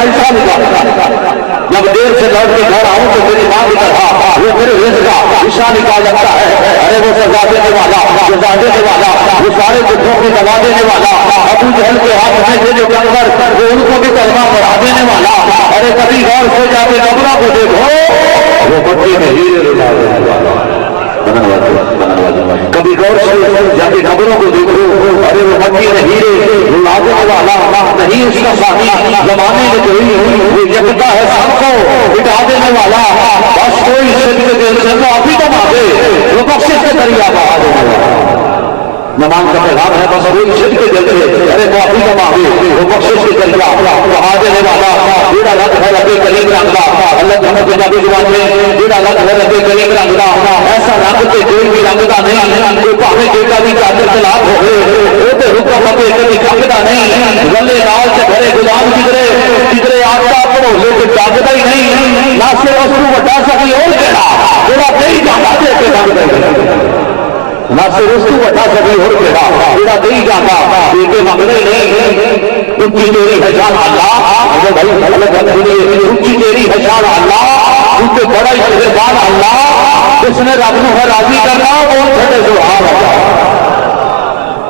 ایسا نکالتا جب دیر سے لوٹ کے گھر آؤں تو میری ماں کی طرح وہ میرے رزق کا حصہ نکال لگتا ہے. ارے وہ سزا دینے والا, سزا دینے والا, وہ سارے دکھوں کو دبا دینے والا, ابو جہل کے ہاتھ میں تھے جو جانور وہ ان کو بھی کلمہ پڑھا دینے والا. ارے کبھی غور سے جا کے قبروں کو دیکھو وہ بچے میں ہیرے رلا دینے والا. کبھی غور سے جا کے قبروں کو دیکھو, ارے وہ مٹی میں ہیرے رلا دینے والا نہیں, اس کا ساتھی زمانے میں کوئی وہ یکتا ہے سب کو مٹا دینے والا. بس کوئی شد کے دل سے وہ ابھی تو مانگے وہ بخشش کے ذریعہ بڑھا دینے والا. نماز کا پیغام ہے بس کوئی شد کے دل سے ارے وہ ابھی تو مانگے وہ بخشش کے ذریعہ بڑھا دینے والا. جیڑا لگ ہے رب کریم رنگلا اللہ تعالیٰ کے نبی زبان میں جیڑا لگ ہے رب کریم رنگلا ایسا رنگ کے کوئی بھی رنگتا نہیں. کوئی پاوے جیڑا بھی چادر خلاف ہوئے وہ تو حکم ابھی کبھی رنگتا نہیں. گلے نال سے بھرے غلام کدھرے آتا پڑھو لیکن جاگتا ہی نہیں. نہ سے اس کو بتا سکی اور کہنا جیڑا نہیں جانا دے کے رنگتا ہی نہ سے اس کو بتا سکی اور کہنا جیڑا نہیں جانا دے کے منگنے نہیں. اونچی تیری ہے شان اللہ, اونچی تیری ہے شان اللہ, کیونکہ بڑا ہی مہربان اللہ. جس نے رب کو راضی کرنا وہ چھٹے سبحان اللہ.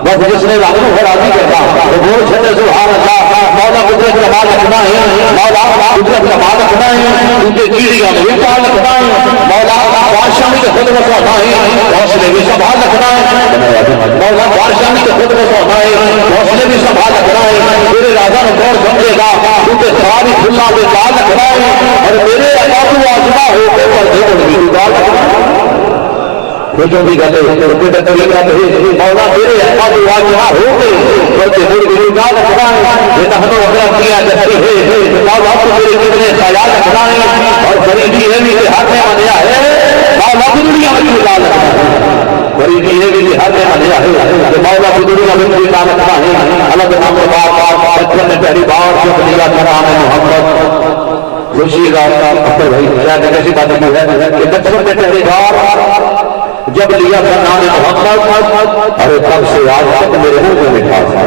بس جس نے رب کو راضی کرنا وہ چھٹے سبحان اللہ. مولا قدرت کا مال رکھنا ہے, مولا قدرت کا مال رکھنا ہے, کیونکہ کیڑیاں بھی پال رکھنا ہے. مولا بادشاہ کے خود بسانا ہے, حوصلے بھی سنبھال رکھنا ہے. مولا بادشاہ کے خود بسانا ہے, حوصلے بھی سنبھال رکھنا ہے. میرے راجا نے غور سمجھے گا کیونکہ ساری کھلا بے دال رکھنا ہے, اور میرے اکابو آزما ہو کے پردے کو بھی دال رکھنا ہے. جو بھی گلے مولا میرے اکابو آزما ہو کے پردے کو بھی دال رکھنا ہے. یہ نحن وغیرہ کیا جاتی ہے مولا کو میرے کتنے خیال رکھنا ہے, اور غریبی ہے میرے ہاتھ میں بنیا ہے مولا کی دنیا میں دال رکھنا ہے. غریبی ہے میرے ہاتھ میں بنیا ہے کہ مولا کی دنیا میں دال رکھنا ہے. الگ نام بات بچپن میں پہلی بار جب لیا تھا نام محمد خوشی کا بھائی ایسی بات نہیں ہے کہ بچپن میں پہلی بار جب لیا تھا نام محمد, ارے تب سے آج تک میرے منہ میں مٹھاس ہے.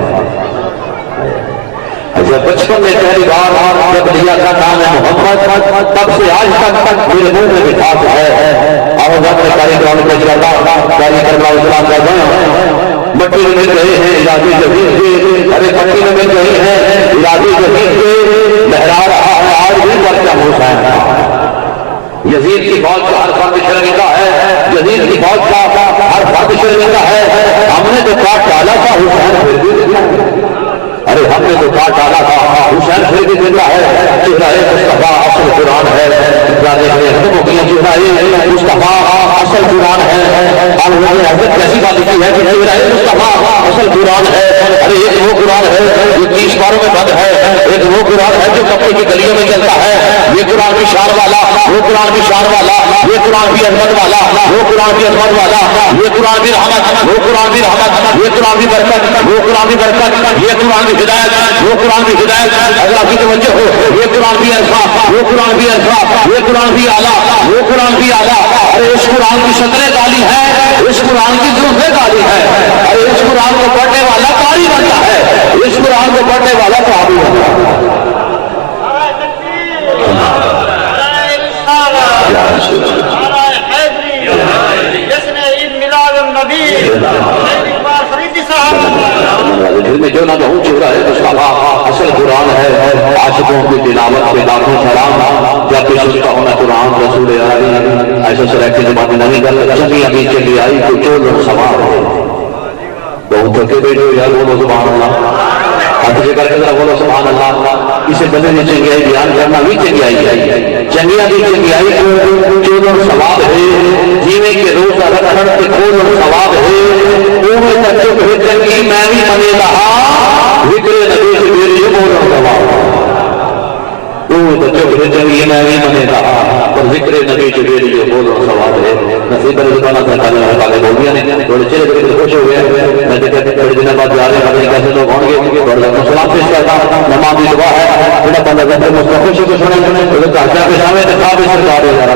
جب بچپن میں پہلی بار جب لیا تھا نام محمد تب سے آج تک میرے منہ میں مٹھاس ہے. اور اپنے کاریگرام کے چلا کاری کرنا اسلام کر رہے ہیں. مٹی میں مل رہے ہیں ارادی جدید کے, ارے مٹی میں مل رہے ہیں ارادی جدید کے, لہرا رہا ہے آج بھی پرچم حسین کا. یزید کی فوج کا ہر فرد شرمندہ ہے, یزید کی فوج کا ہر فرد شرمندہ ہے. ہم نے تو کاٹ ڈالا تھا حسین پھر بھی, ارے ہم نے تو کاٹ ڈالا تھا حسین پھر بھی زندہ ہے. چہرہ مصطفیٰ اصل قرآن ہے, چہرہ مصطفیٰ اصل قرآن ہے. اور انہوں نے حضرت کیسی بات کی ہے کہ چہرہ مصطفیٰ اصل قرآن ہے. ارے ایک وہ قرآن ہے جو 30 پاروں میں بند ہے, ایک وہ قرآن ہے جو کپڑے کی گلیوں میں چلتا ہے. یہ قرآن بھی شان والا, وہ قرآن بھی شان والا, یہ قرآن بھی عظمت والا, وہ قرآن بھی عظمت والا, یہ قرآن بھی رحمت, وہ قرآن بھی رحمت, یہ قرآن بھی برکت, وہ قرآن بھی برکت, یہ قرآن بھی ہدایت, وہ قرآن بھی ہدایت. اگر آپ کی توجہ ہو یہ قرآن بھی انصاف, وہ قرآن بھی انصاف, یہ قرآن بھی اعلیٰ, وہ قرآن بھی اعلیٰ. ارے اس قرآن کی شکلیں کالی ہے, اس قرآن کی زلفیں کالی ہے. ارے اس قرآن کو پڑھنے والا قاری بنتا ہے, اس قرآن کو پڑھنے والا صحابی بنتا ہے. میں جو نہ بہت چھوڑا ہے مصطفیٰ اصل قرآن ہے. عاشقوں کی تلاوت کے لاکھوں سلام, جب بھی سنتا ہوں میں قرآن رسول علی ایسا سلیکٹ کی بات نہیں کر چلی ابھی چلی آئی تو چول اور سوار بہت تھکے بیٹھے یار بولو سبحان اللہ, ہاتھ سے کر کے ذرا بولو سبحان اللہ. اسے بندے نے چنگیائی بیان کرنا بھی چنگیائی, چنگیا بھی چنگیائی کو چول اور ثواب ہے. جیوے کے روز رکھن کے کھول اور ثواب ہے. میں بھی بنے رہا ذکر نبی سے میری بول رہا چنگی میں بھی بنے رہا اور ذکر نبی سے میری بول رہا سوال ہے. نصیب رضوانہ سرکاری والے بول دیا تھوڑے چہرے بڑے خوش ہو گئے. میں تھوڑے دنوں بعد جا رہے ہیں کیسے لوگ ہوں گے اور سلام پیش کرتا ہوں. نمازی دعا ہے بڑا بندہ جب خوشی کو سنے گھر کے سامنے تو بھی سرکار ہو جانا.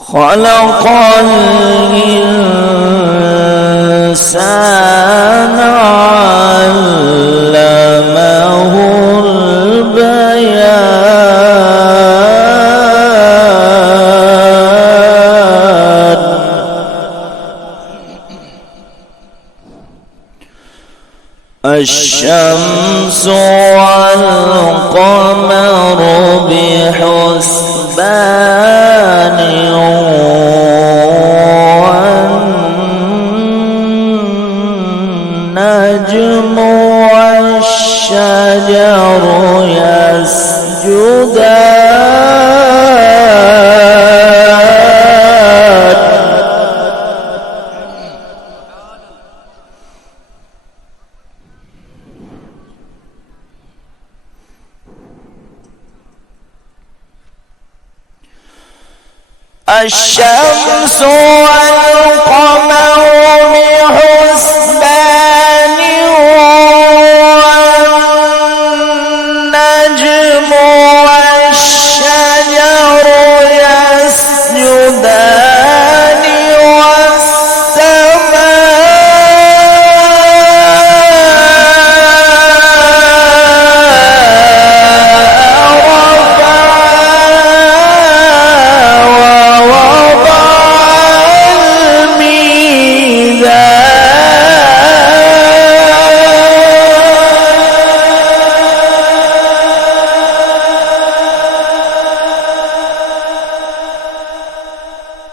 خلق الإنسان الشمس والقمر بحسبان والنجم والشجر يسجدان الشمس والقمر بحسبان والنجم والشجر يسجدان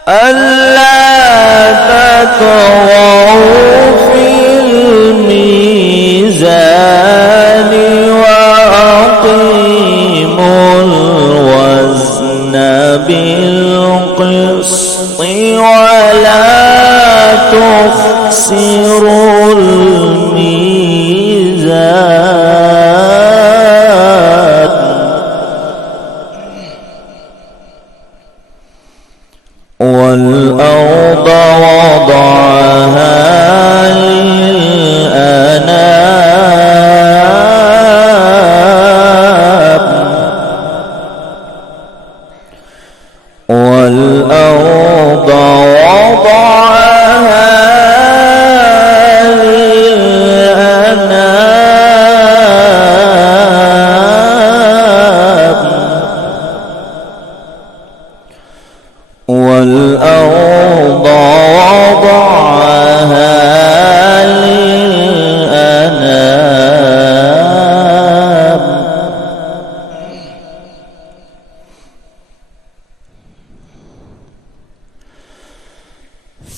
ألا تطغوا في الميزان وأقيموا الوزن بالقسط ولا تخسروا الميزان والأرض وضعها للأنام والأرض وضعها للأنام والأرض وضعها للأنام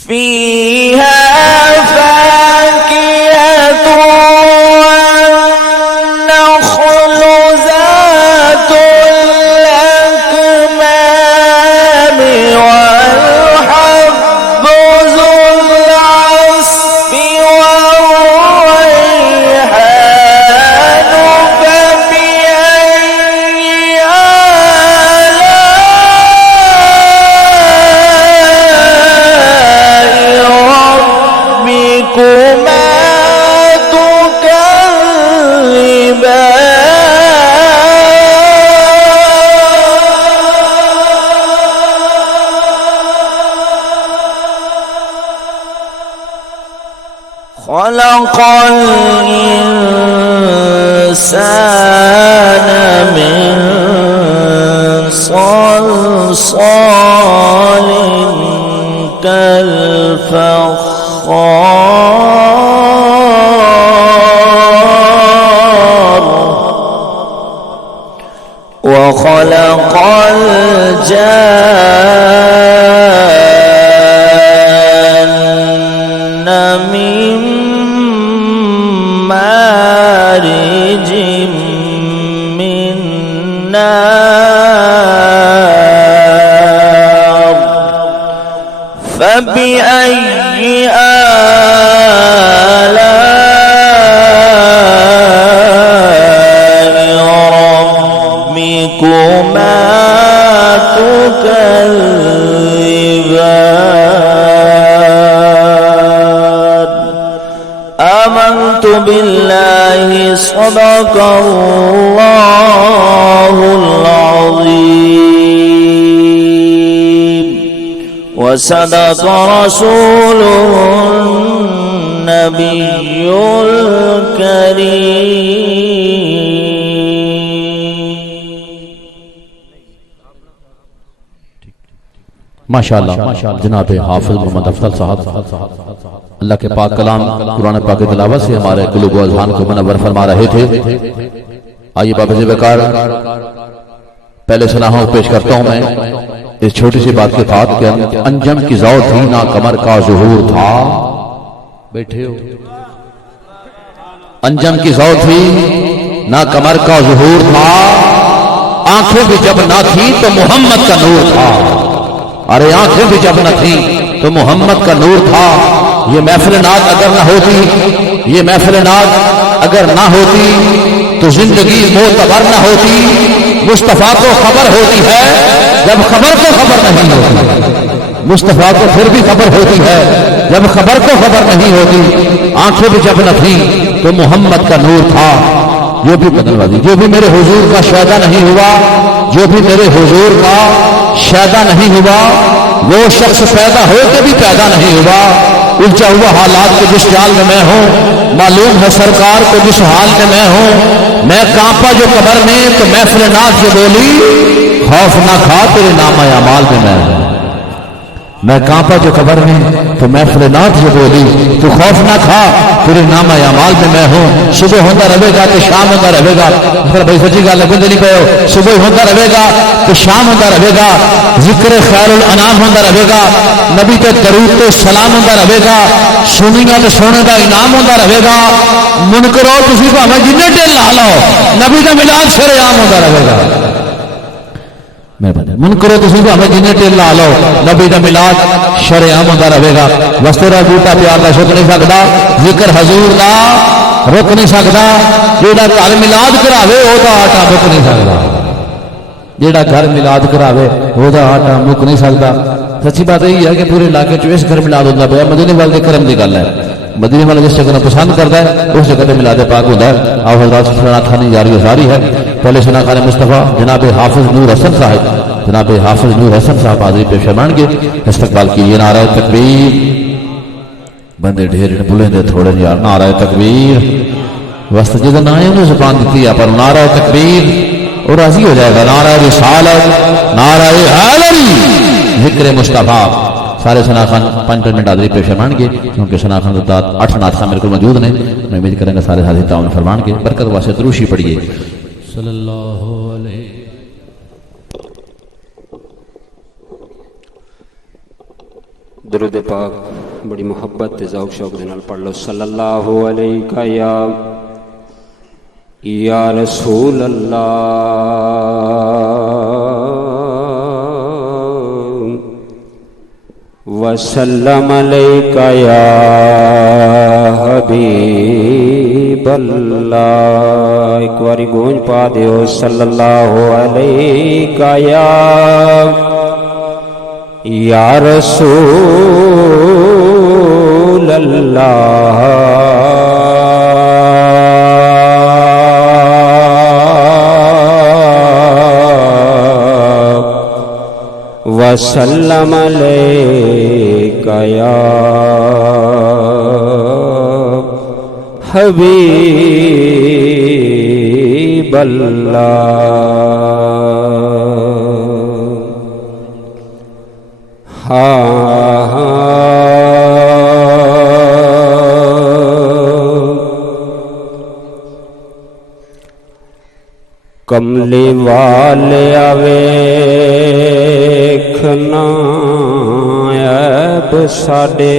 فيها فاكهة والنخل ذات الأكمام والحب ذو العصف والريحان فبأي آلاء ربكما خلق الإنسان من صلصال كالفخار وخلق الجان من مارج من نار فبأي آلاء ربكما تكذبان آمنت بالله صدق الله العظيم وصدق رسوله النبي الكريم. ماشاءاللہ جناب حافظ محمد افضل صاحب اللہ کے پاک کلام قرآن پاک کی تلاوت سے ہمارے قلوب و اذہان کو منور فرما رہے تھے۔ آئیے بابا وقار پہلے سناہوں پیش کرتا ہوں میں اس چھوٹی سی بات کے ساتھ کہ انجم کی ذوق تھی نہ کمر کا ظہور تھا۔ بیٹھے ہو؟ انجم کی ذوق تھی نہ کمر کا ظہور تھا، آنکھیں بھی جب نہ تھی تو محمد کا نور تھا۔ ارے آنکھیں بھی جب نہ تھی تو محمد کا نور تھا۔ یہ محفل ناز اگر نہ ہوتی، یہ محفل ناز اگر نہ ہوتی تو زندگی معتبر نہ ہوتی۔ مصطفیٰ کو خبر ہوتی ہے جب خبر کو خبر نہیں ہوتی، مصطفیٰ کو پھر بھی خبر ہوتی ہے جب خبر کو خبر نہیں ہوتی۔ آنکھیں بھی جب نہ تھی تو محمد کا نور تھا۔ جو بھی بدن بازی، جو بھی میرے حضور کا شہدا نہیں ہوا، جو بھی میرے حضور کا شہدا نہیں ہوا، وہ شخص پیدا ہو کے بھی پیدا نہیں ہوا۔ الجھا ہوا حالات کے جس حال میں میں ہوں، معلوم ہے سرکار کو جس حال میں میں ہوں۔ میں کانپا جو قبر میں تو محفل ناز جو بولی، خوف نہ کھا تیرے نام اعمال میں میں ہوں۔ میں کانپا جو قبر میں تو محفل ناز جو بولی، تو خوف نہ کھا تیرے نام اعمال میں میں ہوں۔ صبح ہوتا رہے گا تو شام ہوتا رہے گا، بھائی سچی گل ہے نہیں پہ ہو، صبح ہوتا رہے گا تو شام ہوتا رہے گا، ذکر خیر الانام ہوتا رہے گا، نبی تے درود تے سلام ہوتا رہے گا، سنیاں تے سونے دا انعام ہوتا رہے گا۔ منکرو تسی بھاویں جننے ٹل لا لو، نبی دا میلاد شر عام ہوتا رہے گا۔ من کرو تسی بھی ہمیں جنہیں ٹیل لا لو، نبی دا میلاد شر عام ہوتا رہے گا۔ وسترا بوٹا پیار دا شک نہیں سکتا، ذکر حضور دا رک نہیں سکتا، جیڑا گھر میلاد کراوے او دا آٹا مک نہیں سکتا، جیڑا گھر میلاد کراوے او دا آٹا مک نہیں سکتا۔ سچی بات یہی ہے کہ پورے علاقے چ اس گھر میلاد ہوتا پیا، مدینے والے دے کرم دی گل ہے۔ مدینے والا جس جگہ پسند کرتا ہے اس جگہ میلاد پاک ہوتا ہے۔ آپ حضرات سنا خانی جاری ساری ہے۔ پہلے سنا خان مصطفیٰ جناب حافظ نور حسن صاحب، جناب حافظ نور حسن صاحب حاضری پیش فرمان کے استقبال کیجیے۔ نعرہ تکبیر، بندے ڈھیر بلندے تھوڑے یار، نعرہ تکبیر۔ وسط جگہ نہ انہوں زبان دیتی ہے پر نعرہ تکبیر اور راضی ہو جائے گا۔ نعرہ رسالت، نعرہ حیدری، ذکر مصطفیٰ۔ سارے ثنا خان 5 منٹ حاضری پیش فرمان کے، کیونکہ ثنا خان ذات 8 نعت خان میرے کو موجود ہیں۔ میں امید کریں گے سارے ساتھی تعاون فرمان کے برکت واسطے دروشی پڑھیے صلی اللہ علیہ۔ درود پاک بڑی محبت تے ذوق شوق دے نال پڑھ لو۔ صلی اللہ علیہ یا رسول اللہ وسلم علیک یا حبیب اللہ۔ ایک باری گونج پا دیو صلی اللہ علیہ یا رسول اللہ وسلم علیک یا حبیب اللہ۔ کملی والے ویکھنا عیب ساڈے،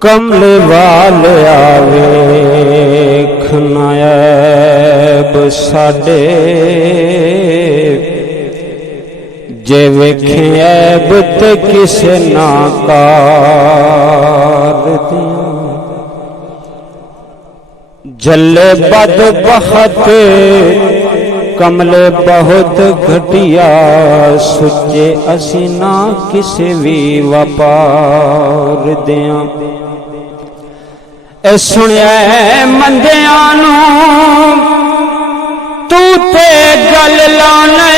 کملی والے ویکھنا عیب ساڈے، جے ویکھیں عیب تے کسے ناکار دیاں، جلے بد بخت کملے بہت گھٹیا، سچے اسی نہ کسے وی وپار دیاں۔ اے سنیا مندیاں نوں تو تے گل لانے،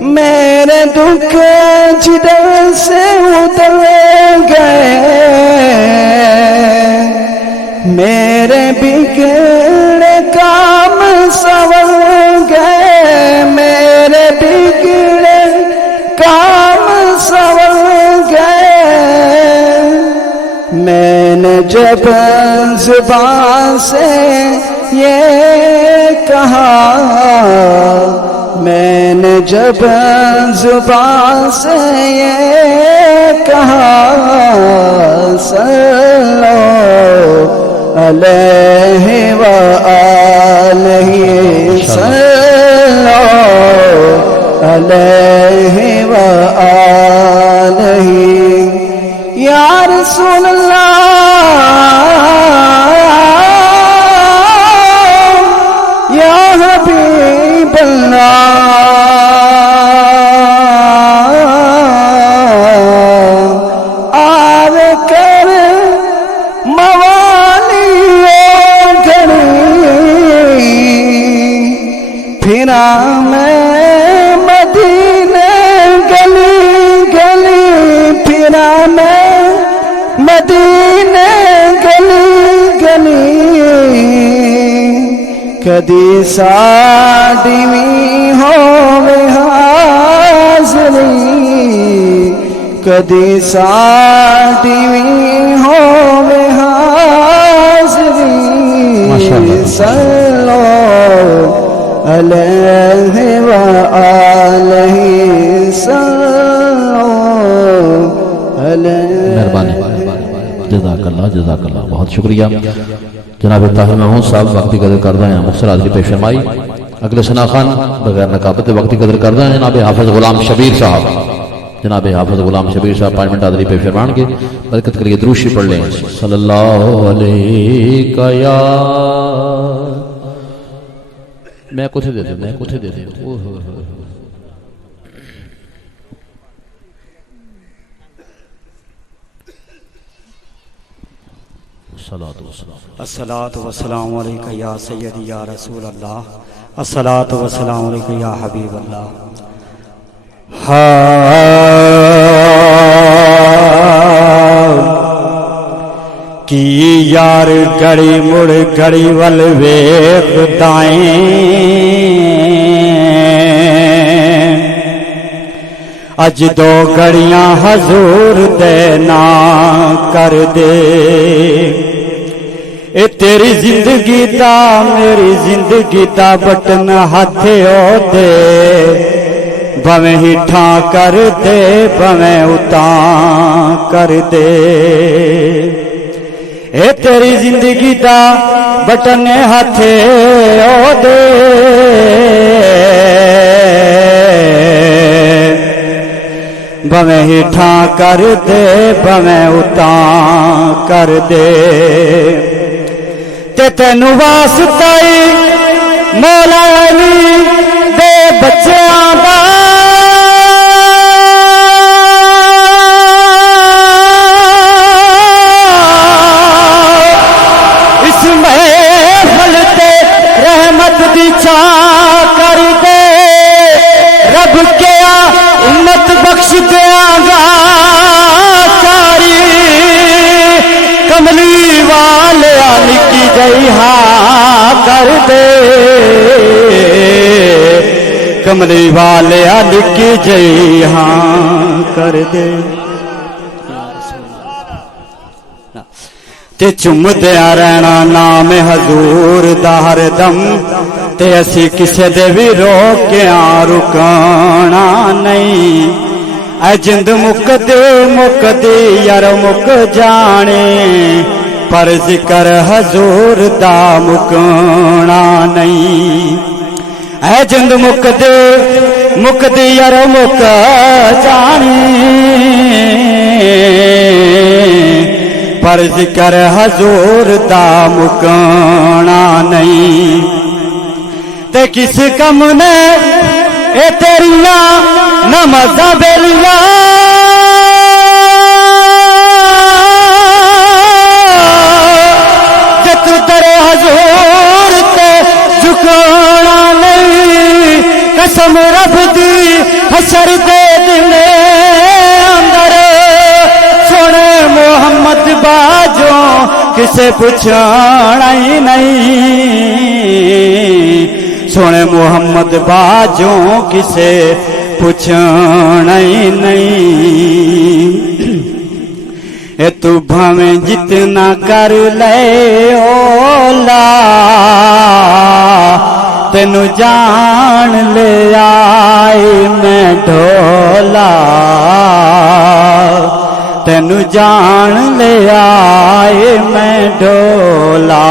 میرے دکھ جدھر سے اتر گئے، میرے بگڑے کام سنور گئے، میرے بگڑے کام سنور گئے۔ میں نے جب زبان سے یہ کہا، میں نے جب زبان سے یہ کہا، صلو علیہ وآلہ، صلو علیہ وآلہ، یا رسول اللہ یا حبیب اللہ، آ کر مواد مدینے گلی گلی کدی ساڈی وی ہووے حاضری کدی ساڈی وی ہووے حاضری صلو علیہ وآلہ صلو علیہ. مہربانی، جزاک اللہ بہت شکریہ. جناب طاہر محمود صاحب وقت کی قدر کردہ ہیں، مختصر حاضری پیش فرمائی. اگلے ثنا خان بغیر نقابت وقت کی قدر کردہ ہیں جناب حافظ غلام شبیر صاحب. جناب حافظ غلام شبیر صاحب 5 منٹ حاضری پیش فرمان کے برکت کے لیے درود شریف پڑھ لیں. صلی اللہ علیہ یا میں کچھ دے دوں الصلاۃ والسلام علیکہ یا سیدی یا رسول اللہ، الصلاۃ والسلام علیکہ یا حبیب اللہ. کی یار گڑی مڑ گڑی ول ویخ دائیں اج دو گڑیاں حضور دے نا کر دے. اے تیری زندگی دا میری زندگی دا بٹن ہاتھ او دے، بھویں ہٹھاں کر دے بھویں اتاں کر دے. اے تیری زندگی دا بٹن ہاتھ او دے، بھویں ہٹھاں کر دے بھویں اتاں کر دے. تے تینوں واسطہ مولا علی دے بچیاں دا اس محفل تے رحمت دی چھاں کر دے. رب کیا امت بخش دیاں گا ساری، کملی والے نکی جئی ہاں کر دے، کملی والے نکی جئی ہاں کر دے. تے چومدیا رہنا نام حضور دا ہر دم، تے اسی کسے دے بھی روکیاں رکنا نہیں. اے جند مک دے یار مک جانے، پر ذکر حضور دا مکنا نہیں. اے جند مک دے یار مک جانے، پر ذکر حضور دا مکنا نہیں. تے کس کم نے اے تیریاں نمازاں بیلیاں، جے تو در حضور تے جھکنا نہیں. قسم رب دی حشر دے دن اندر، سونے محمد باجوں کسے پوچھنا ہی نہیں. سونے محمد باجوں کسے پوچھنا ہی نہیں. اے تو بھاویں جتنا کر لے اولا، تینو جان لے آئی میں ڈھولا، تینو جان لے آئے میں ڈولا.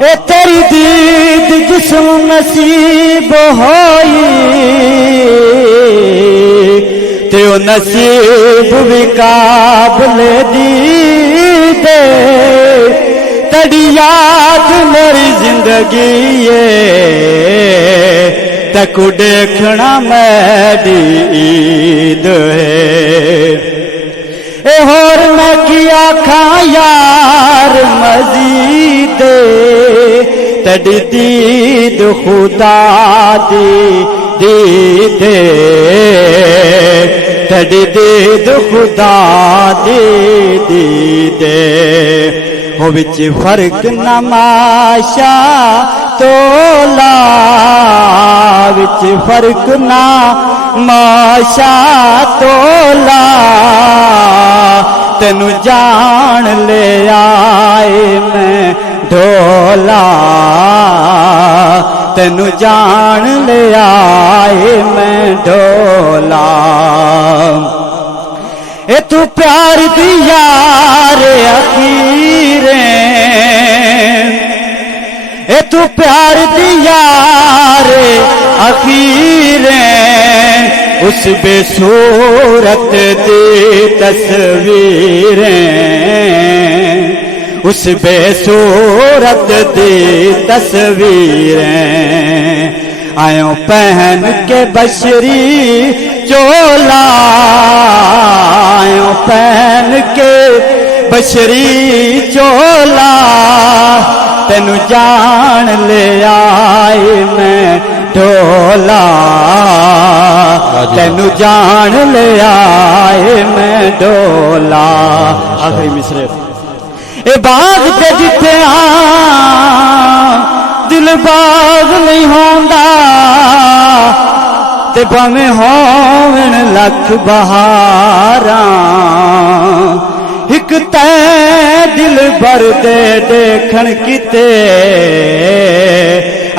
اے تیری دید جسم نصیب ہوئی، تیو نصیب بھی قابل دیدے. تڑی یاد میری زندگی تکو دیکھنا میری عید ہے. اے ہور میں کیا کھا یار مزید، تڑی دید خدا دی دے، تیری دید خدا دی دیدے ہو وچ فرق نماشا تولا وچ فرق نماشا تولا تینو جان لے آئے میں ڈھولا تینو جان لے آئے میں ڈھولا اے تو پیار دی یار اخیریں اے تو پیار دی یار اخیریں اس بے صورت دی تصویریں اس بے صورت دی تصویریں آئوں پہن کے بشری چولا آئوں پہن کے بشری چولا تینو جان لے آئے میں ڈھولا تینو جان لے آئے میں ڈھولا آخری مصرے اے باغ تے جتے دل باغ نہیں ہوندا تے بھویں ہون لکھ بہاراں ایک تے دل بھر دے دیکھن کتے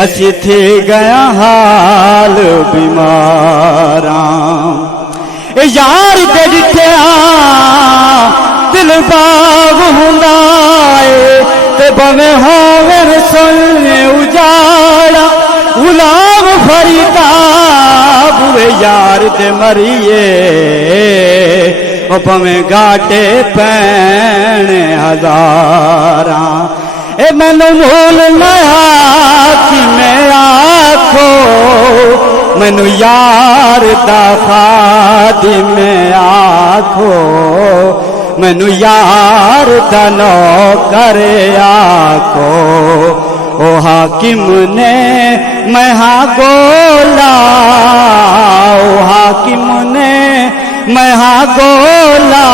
اسی تھی گیا حال بیماراں اے یار دے جتے دل باغ ہوندا اے تے بھویں ہون سنے اجاڑا غلام فریدا بوے یار دے مریے او بھویں گاٹے پین ہزاراں اے مینوں مول نہ آکھی میں آکھو مینوں یار دا خادم آکھو مینوں یار دا نوکر آکھو او حاکم نے میں ہاں گولا او حاکم نے میں ہاں گولا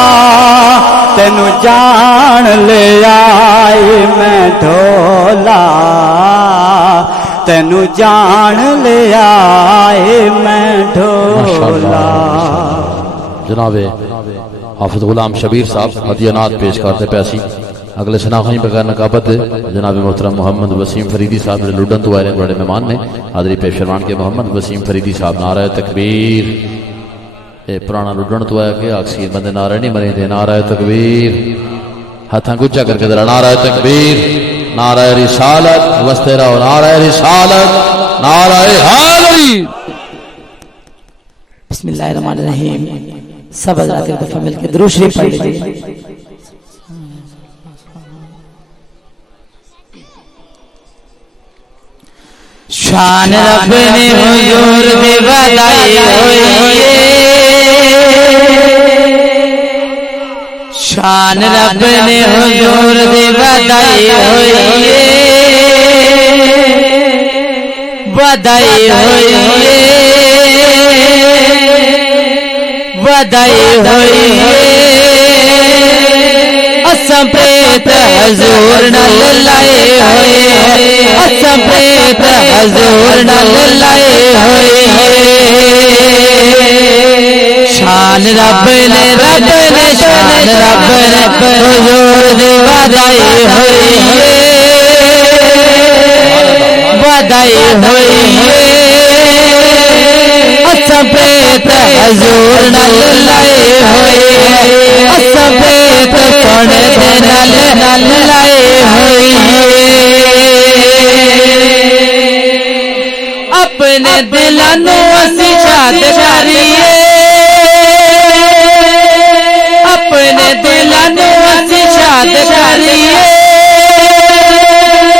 تینو جان لے آئے میں ڈھولا تینو جان لے آئے میں ڈھولا جناب حافظ غلام شبیر صاحب ہدیانات پیش کرتے پیسی اگلے شناخی بغیر نقابت جناب محترم محمد وسیم فریدی صاحب لڈن تو آئے بڑے مہمان نے حاضری پیش فرمان کے محمد وسیم فریدی صاحب نعرہ تکبیر اے پرانا لڈن تو آیا کہ آکسیر بندے نعرہ نہیں مرے تھے نعرہ تکبیر ہاتھاں گجا کر کے ذرا نعرہ تکبیر نعرہ رسالت وستے رہو نعرہ رسالت نعرہ حاضری بسم اللہ الرحمن الرحیم سب حضرات ایک دفعہ مل کے درود شریف پڑھ لیجیے شان رب نے حضور دی بدائی ہوئی شان رب نے حضور دی بدائی ہوئی بدائی ہوئی بدائی ہوئی اساں پریت حضور نال لائے ہوئے اساں پریت حضور نال لائے ہوئے شان رب نے شان رب نے حضور دی بدائی ہوئی بدائی ہوئی اساں پریت حضور نال لائے ہوئے اساں پریت سونے دے نال لائے ہوئی اپنے دلانوں اسی شاد کریے اپنے دلانوں اسی شاد کریے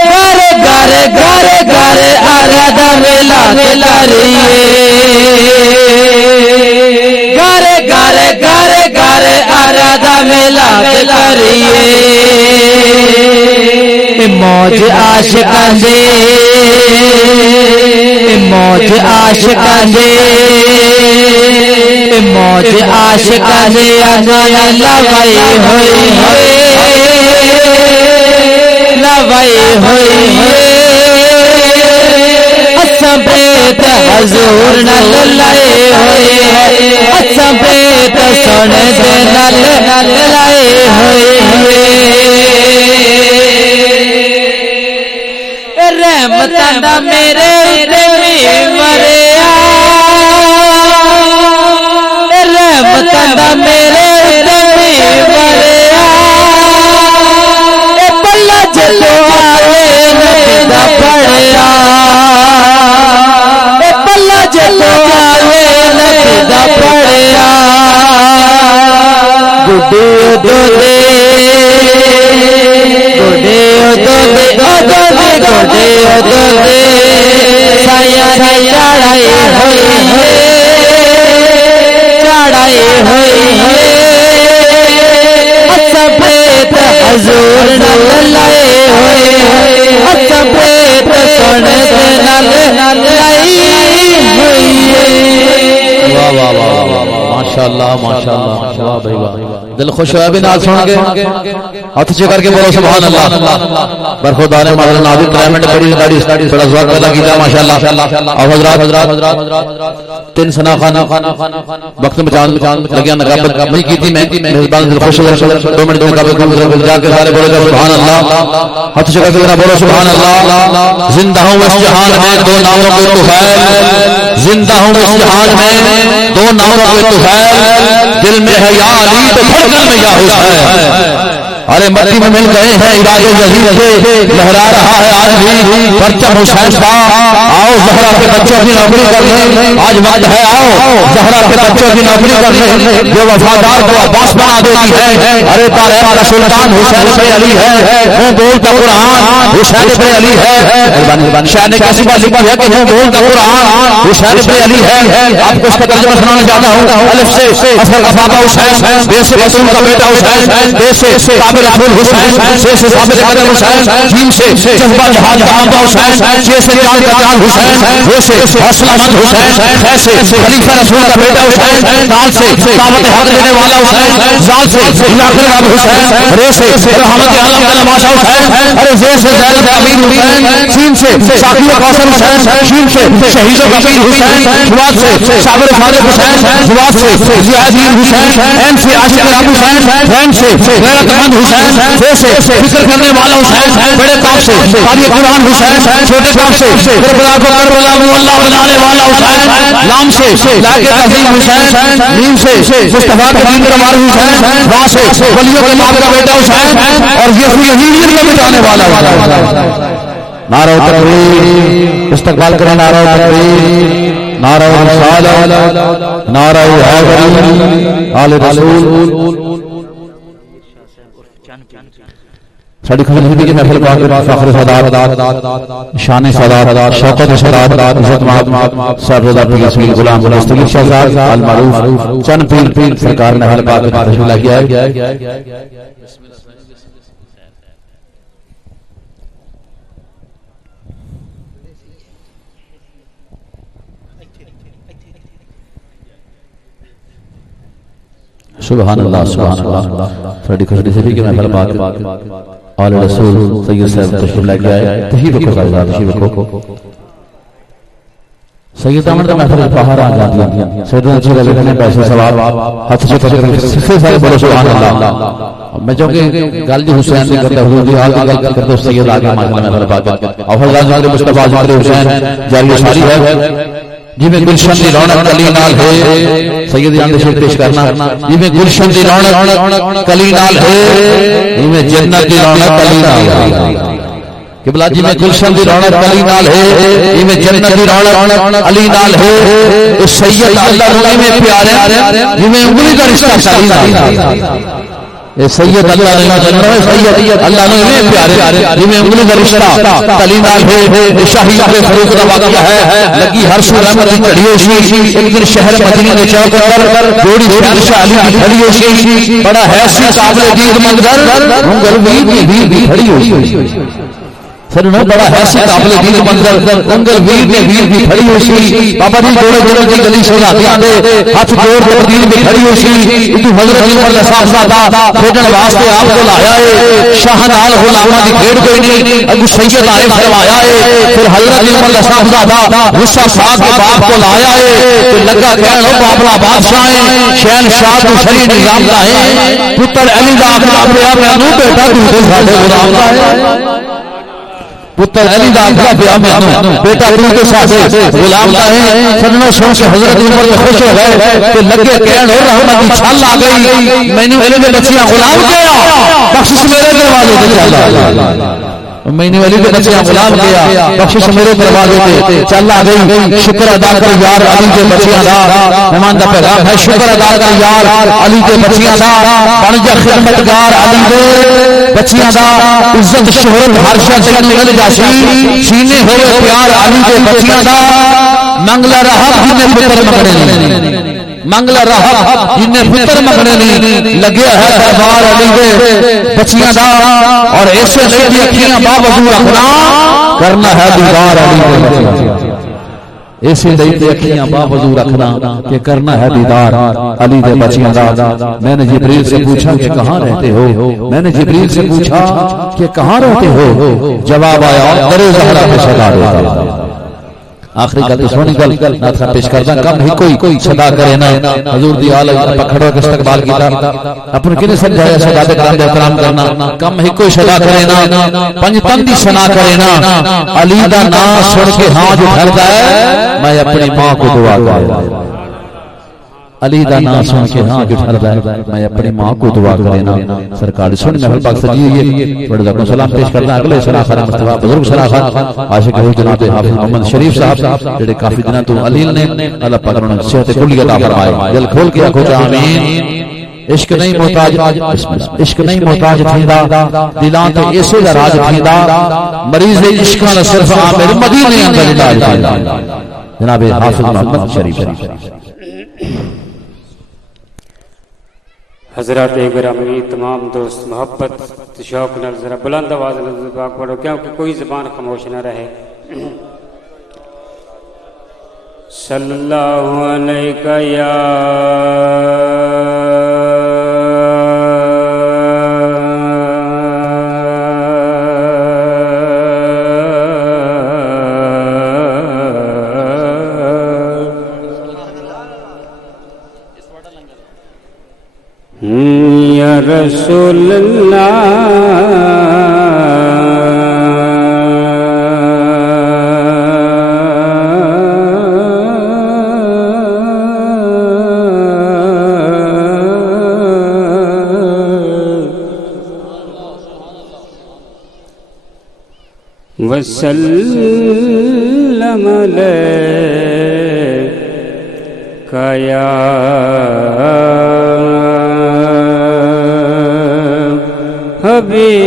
گھر گھر گھر آرادہ ویلا کریے گھر گھر گھر گھر آرادہ ویلا کریے موج عاشقاں دے موج عاشقاں دے موج عاشق دے اگے لوائی ہوئی لوائی ہوئی اساں بیت حضور نال لائے ہوئے اساں بیت سونے دے نال لائے ہوئے رحمتاں دا میرے تے مریا رحمتاں دا میرے تے مریا اے بلا جلو آوے نبی دا پڑھیا اے بلا جلو آوے نبی دا پڑھیا گڈے دو دے گڈے دو دے گڈے دو دے سایہ چڑھائی ہوئی چڑھائی ہوئی اساں بیت حضور نال لائے ہوئے اساں بیت سونے دے نال لائی ہوئی واہ واہ واہ ماشاءاللہ ماشاءاللہ واہ بھائی واہ دل خوش ہوا بھی نال سن کے ہاتھ چ کر کے بولو سبحان اللہ برخودار مادر ناظر کلائمیٹ بڑی گاڑی بڑا زور پیدا کیتا ماشاءاللہ اور حضرات تین سنا خانہ وقت بچان لگیا نقابت نہیں کیتی میں میزبان دل خوش ہوا 2 منٹ دو نقابت جا کے سارے بولو سبحان اللہ ہاتھ چ کر کے بولو سبحان اللہ زندہ ہوں اس جہان میں دو ناموں کے طفیل زندہ ہوں اس جہان میں دو ناموں کے طفیل دل میں ہے یا علی تو دھڑکن میں یا حسین ارے مٹی میں مل گئے ہیں ارادے یزید سے لہرا رہا ہے آج بھی پرچم حسین کا آؤ زہرا کے بچوں کی نوکری کر لیں آج وقت ہے آؤ زہرا کے بچوں کی نوکری کر لیں جو وفادار کو عباس بنا دیتی ہے ارے طارق کا سلطان حسین بن علی ہے وہ بولتا قرآن حسین بن علی ہے شاہ نے کیسی بات لکھی ہے کہ وہ بولتا قرآن حسین بن علی ہے آپ کو اس کا ترجمہ سنانا چاہتا ہوں الف سے اصل افاقہ حسین بے سے رسول کا بیٹا حسین بے سے رسول حسین سے ثابت قدم حسین جیم سے جذبہ جہاد کا آبا حسین چھ سے چار کا چار حسین وہ سے حوصلہ مند حسین خے سے خلیفہ رسول کا بیٹا حسین دال سے دعوت حق دینے والا حسین زال سے لاکھ رب حسین رے سے رحمت عالم کا نماشا حسین ارے زے سے زید امین حسین سین سے ساقی قاسم حسین شین سے شہید کبیر حسین جواد سے صابر فاضل حسین جواد سے ضیاءالدین حسین این سے عاشق رب حسین رین سے غیرت مند حسین سے فکر کرنے والا حسین بڑے کاف سے قاری قرآن حسین چھوٹے کاف سے کربلا کو کربلا مولا بنانے والا حسین لام سے لاکے عظیم حسین نیم سے مصطفیٰ کے دین کا مار حسین وا سے ولیوں کے باپ کا بیٹا حسین اور یزید کا مٹانے والا حسین نعرہ تکبیر استقبال کریں نعرہ تکبیر نعرہ رسالہ نعرہ حیدری آل رسول ساڑھی خلیفہ کی محفل پاک فخر سادات شان سادات شوکت سادات عزت مآب صاحبزادہ پیر اسمیل غلام مستقیم شہزاد المعروف چند پیر سرکار محفل پاک تشریف لے گیا ہے سبحان اللہ سبحان اللہ ساڑھی خلیفہ کی محفل پاک آل رسول سید صاحب تشریف لے گیا ہے تشریف رکھو صاحبزاد تشریف رکھو سید آمد کا محفل باہر آ جاتی ہے سیدنا چیزیں لکھنے پیسے ثواب ہاتھ سے پکڑ سارے بولو سبحان اللہ میں چونکہ گل جی حسین نہیں کرتا حضور جی آگے گل کرتے ہو سید آگے محفل محفل پاک اور حضرات جاندے مصطفیٰ جاندے حسین جاری ساری ہے جی میں گلشن دی رونق کلی نال ہے سید جاندے شیر پیش کرنا جی میں گلشن دی رونق کلی نال ہے جی میں جنت دی رونق کلی نال ہے قبلہ جی میں گلشن دی رونق علی نال ہے جی میں جنت دی رونق علی نال ہے اس سید اللہ نو میں پیارے جی میں انگلی کا رشتہ علی نال اے سید اللہ نے جنت سید اللہ نو میں پیارے جی میں انگلی کا رشتہ علی نال ہے شاہی اپنے فروخ دا واقعہ ہے لگی ہر سو رحمت کی کڑی ہوئی ایک دن شہر مدینہ کے چوک پر جوڑی شاہ علی کی کھڑی ہوئی بڑا حیثیت قابل دید منظر انگل بھی کھڑی ہوئی سنو بڑا ایسے قابل دید منظر انگل ویر نے ویر بھی کھڑی ہوئی سی بابا جی جوڑے جوڑے کی گلی شہزا دے ہاتھ جوڑ جوڑ دین بھی کھڑی ہوئی سی تو حضرت عمر صاحب زادہ کھیڈن واسطے آپ کو لایا ہے شاہ نال غلاماں دی کھیڈ کوئی نہیں ابو سید آئے فرمایا ہے پھر حضرت عمر صاحب زادہ غصہ صاحب کے باپ کو لایا ہے کہ لگا کہن او بابلا بادشاہ ہیں شہنشاہ تو شری نظام دا ہے پتر علی دا اپنے آپ میں بیٹا تو ساڈے غلام دا ہے پتر علی دا آقا پہ آمین بیٹا تو کے ساتھ غلام دا ہے سنو سن سے حضرت عمر میں خوش ہو گئے کہ لگے کہن ہو رحمت کی چھال آ گئی میں نے علی میں بچیاں غلام کیا بخشش میرے دروازے پہ چل آ میں نے علی کے بچیاں غلام کیا بخشش میرے دروازے پہ چل آ گئی شکر ادا کر یار علی کے بچیاں دا مہمان دا پیغام ہے شکر ادا کر یار علی کے بچیاں دا بن جا خدمتگار علی دے بچیاں دا عزت شہرت ہر شے تینوں مل جاسی سینے ہوئے پیار علی کے بچیاں دا منگلا رہا جن پتر منگنے منگلا رہا جن پتر منگنے نہیں لگیا ہے دربار علی دے بچیاں دا اور ایسے لے دی اکھیاں باوجود رکھنا کرنا ہے دیدار علی دے بچیاں ایسے لے دی اکھیاں باوجود رکھنا کہ کرنا ہے دیدار علی دے بچیاں دا میں نے جبریل سے پوچھا کہ کہاں رہتے ہو میں نے جبریل سے پوچھا کہ کہاں رہتے ہو جواب آیا در زہرا میں صدا دیتا آخری گل تو سونی گل نات خان پیش کردہ کم ہی کوئی صدا کرے نا حضور دی آل پکھڑوں کے استقبال کیتا اپنے کنے سمجھایا صدا دے کرام دے احترام کرنا کم ہی کوئی صدا کرے نا پنج تن دی سنا کرے نا علی دا نام سن کے ہاں جو ڈھردا ہے میں اپنی ماں کو دعا کروں علی دا نام سن کے ہاں جو ڈھردا ہے میں اپنی ماں کو دعا کرنا سرکار سن محل پاک سجی ہے بڑے کو سلام پیش کرنا اگلے سنا خان مصطفی بزرگ سنا خان عاشق ہے جناب حافظ محمد شریف صاحب جڑے کافی دنوں تو علی نے اللہ پاک انہاں نوں صحت کلی عطا فرمائے دل کھول کے آکھو آمین عشق نہیں محتاج عشق نہیں محتاج تھیندا دلاں تے ایسے دا راج تھیندا مریض دے عشق نال صرف عامر مدینے اندر علاج تھیندا جناب حافظ محمد شریف حضرات گرامی تمام دوست محبت شوق نال ذرا بلند آواز نال پاک پڑھو کیونکہ کوئی زبان خاموش نہ رہے صلی اللہ علیہ یا رسول اللہ وسلم علیک یا حبیب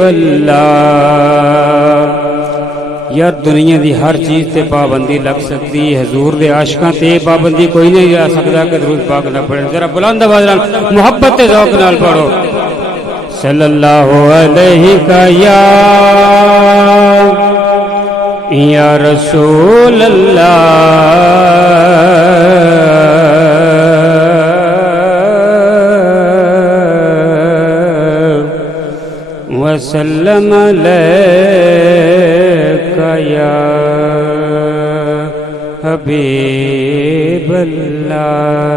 اللہ یار دنیا دی ہر چیز تے پابندی لگ سکتی حضور دے عاشقاں تے پابندی کوئی نہیں جا سکتا کہ درود پاک نہ پڑھے ذرا بلند آواز نال محبت تے ذوق نال پڑھو صلی اللہ علیہ یا رسول اللہ وسلم علیک یا حبیب اللہ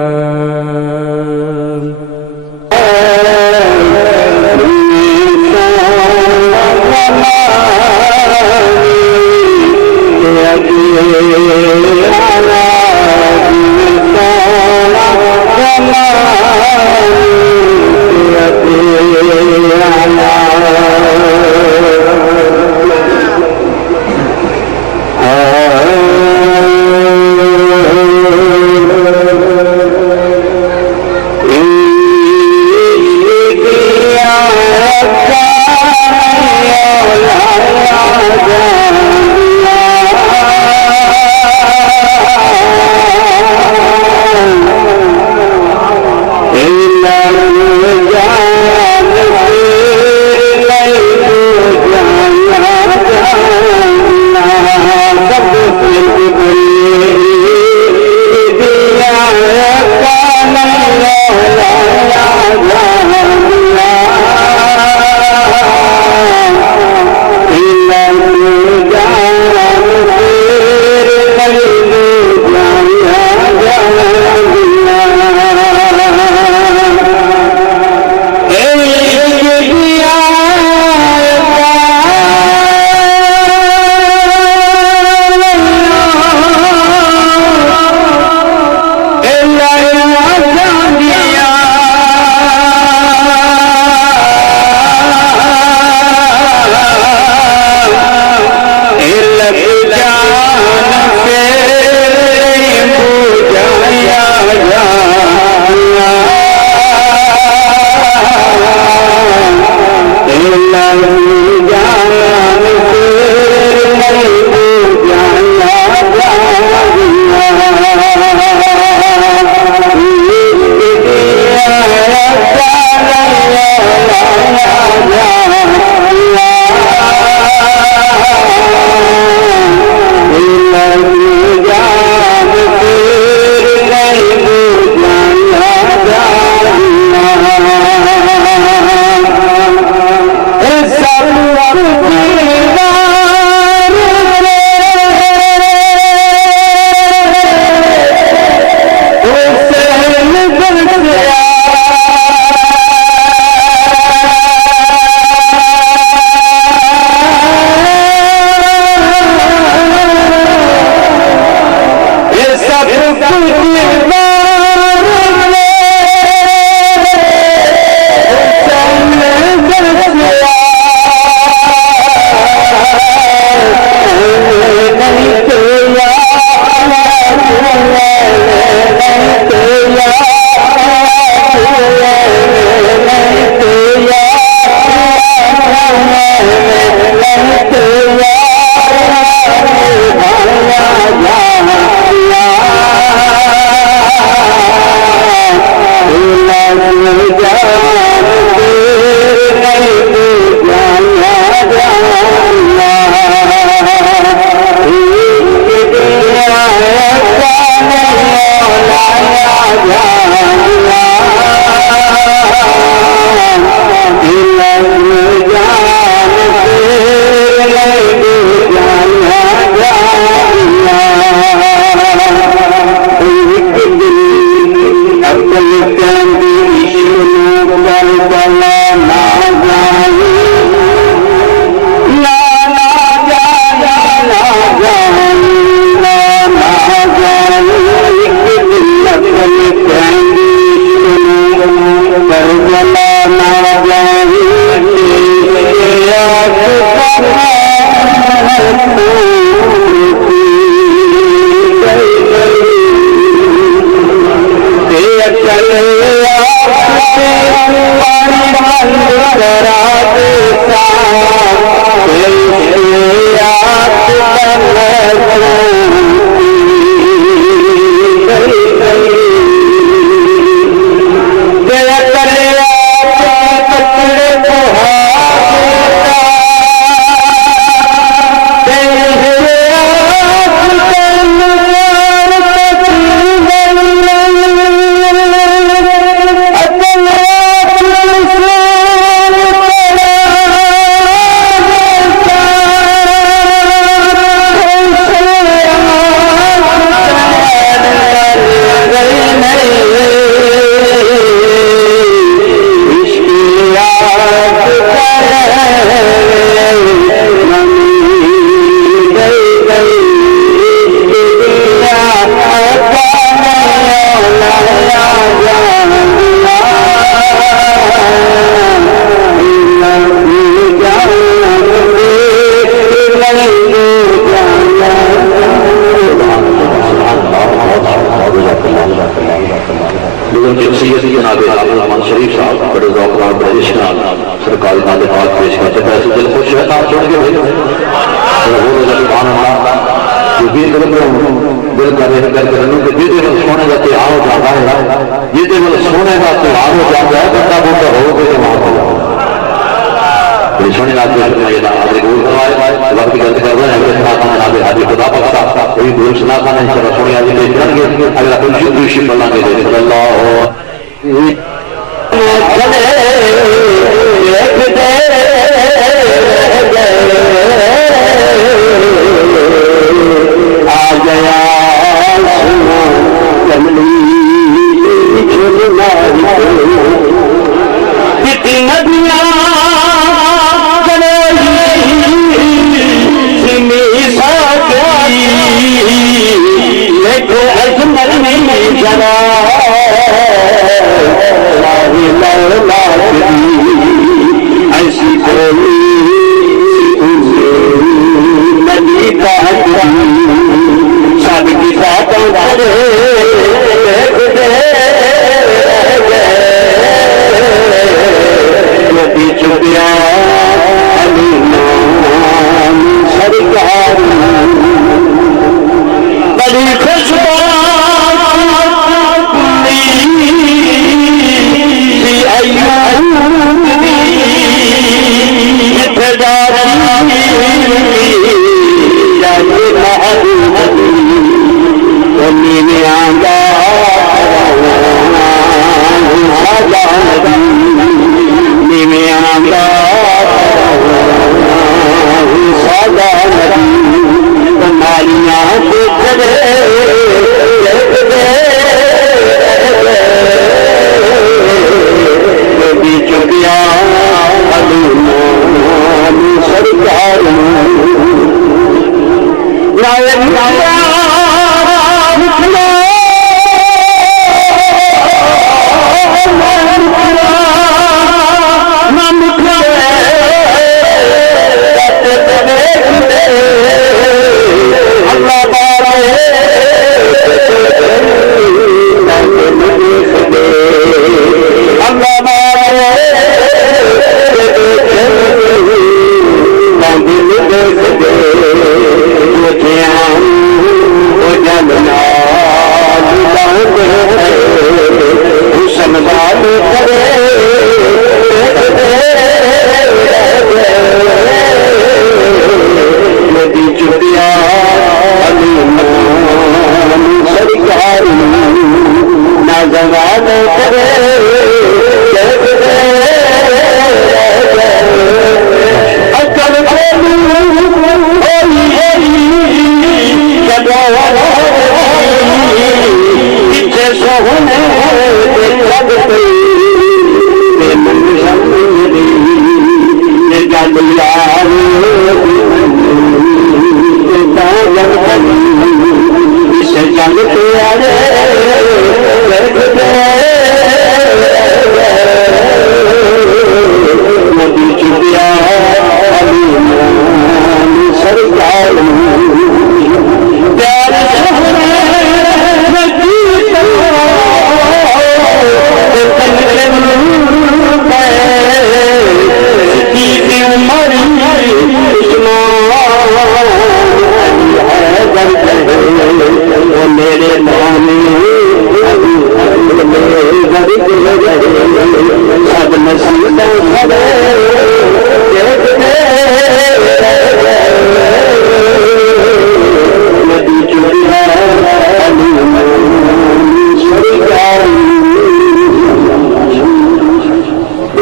جنگ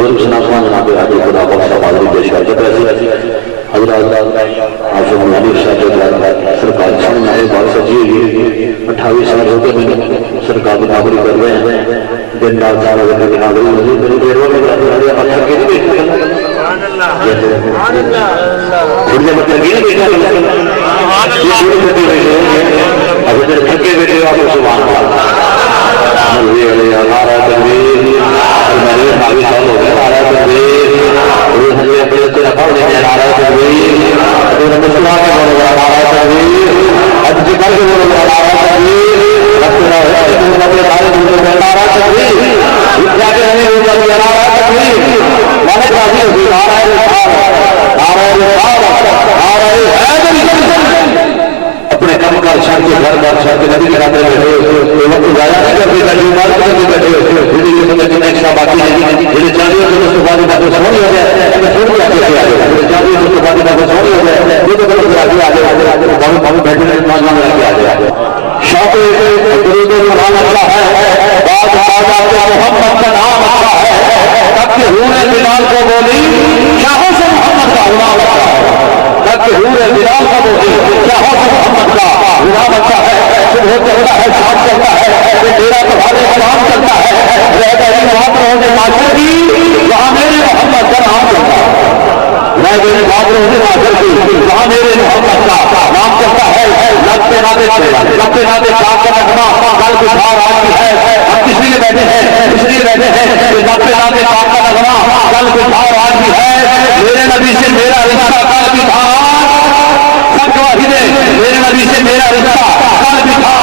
حضور سناسان جناب حاجی خدا بخش حاضری پیش کرتے پیسے حضرات حافظ منیر صاحب سرکار سامنے ہے بات سجی 28 سال ہوتے ہیں سرکار کی نوکری کر رہے ہیں دن رات 4 بجے کی نوکری ہوتی ہے میری دیروں میں پتھر کے نہیں تھوڑی بچے کی نہیں ابھی تک تھکے بیٹھے آپ کو سبحان اللہ ہمارا تنویر میرے حاوی صاحب ہو گیا ہمارا تنویر ہمیں اپنے سے رکھا ہونے کے ہمارا تنویر ابھی مسلمان کے بولو گا ہمارا تنویر حج کر کے بولو گا ہمارا تنویر رکھنا ہے اپنے بھائی بولو گا ہمارا تنویر اتنا کے ہمیں بولو گا ہمارا تنویر مانے کافی ہوگی اپنے کم کا شان کے گھر بار شان کے نبی کے رابطے بیٹھے وقت ضائع نہیں کرتے تاکہ مال کرتے بیٹھے پھر یہ سمجھ میں ایکسٹرا باقی ہے یہ چاہیے کہ اس کے بعد میں سونی ہو جائے میں چھوڑ کے آگے آ جائے یہ چاہیے اس کے بعد میں سونی ہو جائے یہ تو غلط آگے آ جائے بہت بہت بیٹھے مان مان کے آ جائے شوق درود و سلام اللہ ہے بعد محمد کا نام اچھا ہے تب کہ حور بلال کو بولی چاہو سے محمد کا غلام اچھا ہے تب کہ حور بلال کو بولی چاہو سے محمد کا غلام اچھا ہے صبح چلتا ہے شام چلتا ہے میرا تمہارے کلام چلتا ہے رہ گئی بات ہونے ناصر کی وہاں میرے محمد کا نام چلتا ہے میں میرے بات ہونے ناصر کی وہاں میرے محمد کا نام چلتا ہے لگتے ناتے چاپ کا رکھنا کل کچھ بھار آتی ہے ہم کس لیے بیٹھے ہیں اس لیے بیٹھے ہیں کہ لگتے ناتے چاپ کا رکھنا کل کچھ بھار آتی ہے میرے نبی سے میرا رشتہ کل بھی تھا سب گواہی دے میرے نبی سے میرا رشتہ کل بھی تھا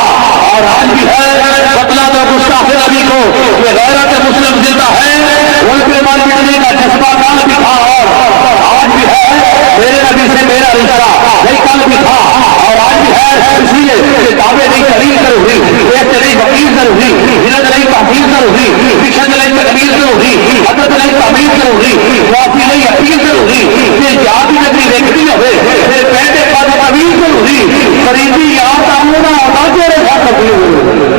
اور آج بھی ہے بتلا دو گستاخ نبی کو یہ غیرت مسلم زندہ ہے ان کے مال مٹنے کا جذبہ کل بھی تھا اور آج بھی ہے میرے نبی سے میرا رشتہ نہیں کل بھی تھا اور آج بھی ہے اس لیے کہ دعوے نہیں تحریر ضروری ایک نہیں وکیل ضروری ہرد نہیں تحقیق ضروری فکشن نہیں تکمیل ضروری حضرت نہیں تعمیر ضروری معافی نہیں اپیل ضروری یہ یاد نگری دیکھتی ہوئے پھر پہلے پد طویل ضروری قریبی یاد آمونہ آماجے رہا تبدیل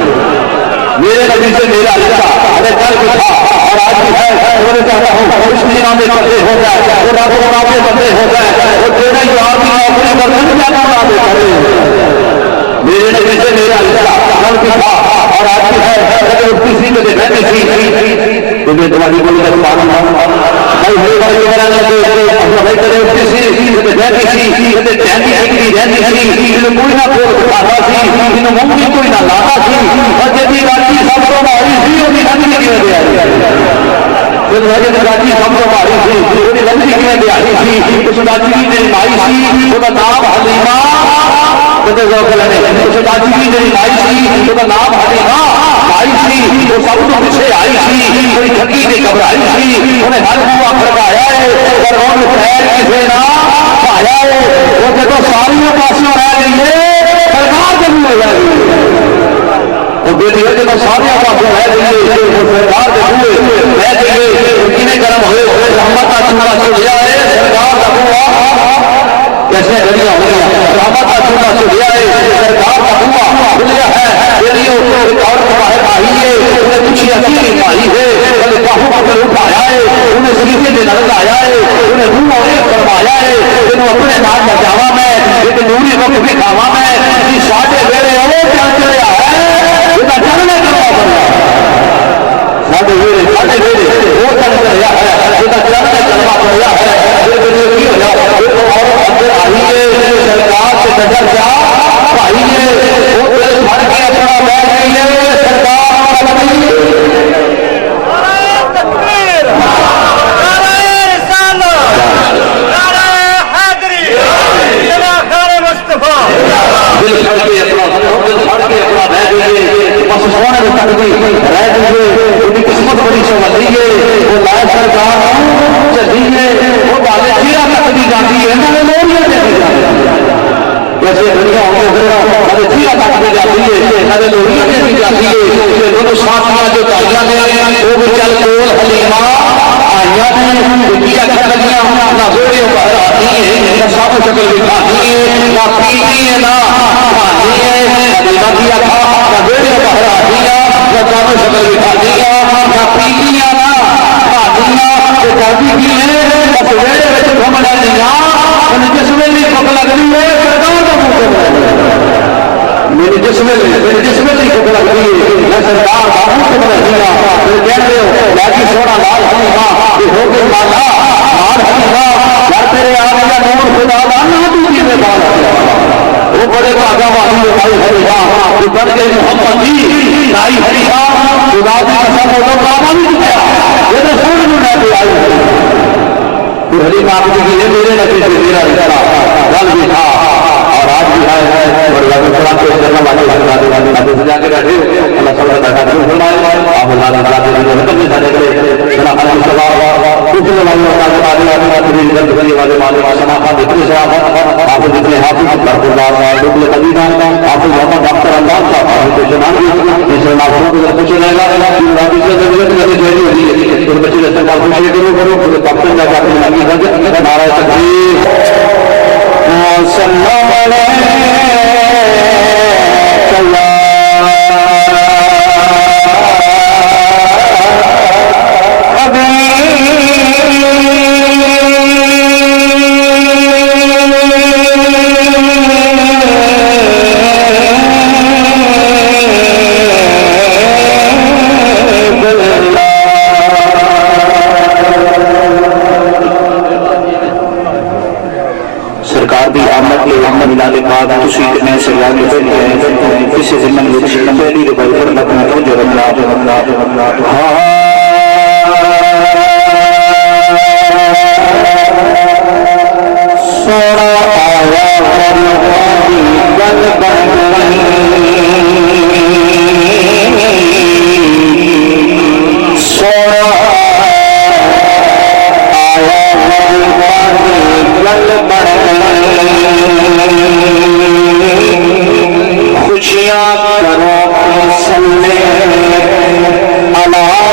میرے نبی سے میرا رشتہ ارے کل بھی تھا اور آج بھی ہے میں چاہتا ہوں اس کی نامے بندے ہو جائے وہ رب و نامے بندے ہو جائے وہ تیرا یاد کی نوکری پر نہیں جانا نامے کرے میرے نبی سے میرا رشتہ کل بھی تھا اور آج بھی ہے اگر اٹھتی سی تو بیٹھتی سی تمہیں تمہاری کوئی رسمان بھائی ہوئی بھائی وغیرہ بھائی کرے اٹھتی سی تو بیٹھتی سی تو چہنی سکتی رہتی سی انہیں کوئی نہ کوئی اٹھاتا سی انہیں ممکن کوئی نہ لاتا سی اور جبھی راجی سب کو ماری سی وہ بھی رنگ کی وجہ جب راجی راجی سب کو ماری سی وہ بھی رنگ کی وجہ سی اس راجی کی میری مائی سی وہ کا نام حلیمہ اس راجی کی میری مائی سی وہ کا نام حلیمہ آئی سی وہ سب کو پیچھے آئی سی کوئی تھکی نہیں گھبرائی سی انہیں ہر ہوا کھڑکایا ہے اور ان خیر کسے نہ پایا ہے وہ جب ساری پاسوں رہ گئی ہے سرکار جب ہو جائے وہ بیٹی ہے جب ساری پاسوں رہ گئی ہے وہ سرکار جب ہوئے رہ گئی ہے کنے گرم ہوئے رحمت کا چولہا چھوڑ گیا ہے سرکار جب ہوا کیسے گھڑیاں ہو گیا رحمت کا چولہا چھوڑ گیا ہے سرکار کا ہوا کھل گیا ہے اور باہر آئی ہے انہیں کچھ یقین نہیں آئی ہے انہیں باہوں پر اٹھایا ہے انہیں سلیقے میں نظر آیا ہے انہیں روح اور فرمایا ہے انہیں اپنے نام بچاوا میں ایک نوری وقت بھی کھاوا میں کہ ساڑھے ویرے وہ کیا چلیا ہے انہیں چلنے کروا پڑا ساڑھے ویرے وہ چل چلیا ہے انہیں چلنے کروا پڑا ہے آئیے سرکار سے نظر جا پائیے وہ دل بھر کے اپنا بیٹھ گئی ہے سرکار دل بھر کے اپنا بیٹھ گئی بس سونے میں تک گئی رہ گئی ان کی قسمت بڑی چمک ہے وہ لائے سرکار چلیے وہ بالے چیرا تک دی جاتی ہے انہوں نے لوریاں دے دی جاتی ہے جیسے دنیا ہمیں چیرا تک دی جاتی ہے ہمیں لوریاں دے دی جاتی ہے دونوں ساتھیاں جو تالیاں نے وہ بھی چل کول حلیمہ آئیاں نے دنیا کر لگیاں نہ زوڑے باہر آتی ہے نہ سب شکل دکھاتی ہے نہ پیتی ہے نہ پانی ہے حلیمہ کیا تھا نہ زوڑے باہر آتی ہے نہ سب شکل دکھاتی ہے نہ پیتی ہے نہ پانی راضی کی ہے بس ویڑے وچ گھومن والی نا جس ویلے بھوک لگدی ہے سرکار دا منہ میرے جسم کی بھوک لگدی ہے میں سرکار دا منہ دیا کہتے ہو باقی سونا لال حنیفہ ہو کے مالا لال حنیفہ یا تیرے آقا کا نور خدا دا نہ تو کیویں بال وہ بڑے بھاگا والی بھائی حنیفہ تو بن کے محمد جی بھائی حنیفہ خدا کی قسم ہو تو کام نہیں کیا یہ تو سن میں نہ آئی حلی کام کی میرے نبی سے میرا رشتہ گل بھی تھا اور آج بھی ہے اور اللہ تعالیٰ کو کرنا والے سجا کے بیٹھے اللہ سب کا بیٹھا کیوں فرمائے آپ اللہ تعالیٰ کے لیے حکم نہیں سارے کرے سنا خالد صلاح کچھ لوگوں کا تعالیٰ تیری عزت کرنے والے والے شناخت اتنے سے آپ جتنے حافظ برخوردار ڈبل قدیمہ آپ محمد ڈاکٹر اللہ صاحب آپ کے جناب اس نافوں کو کچھ رہے گا رابطے سے ضرورت میری جیلی ہوئی ہے تو بچے رستے کا خوشی کرو کرو پورے ڈاکٹر جا کے نامی بن نعرہ تکبیر سلام کسی زمین پہلی روایت پر لگنا تو جو رمضا سونا آیا گل بن سونا آیا گل بن خوشیاں کرو سلے اللہ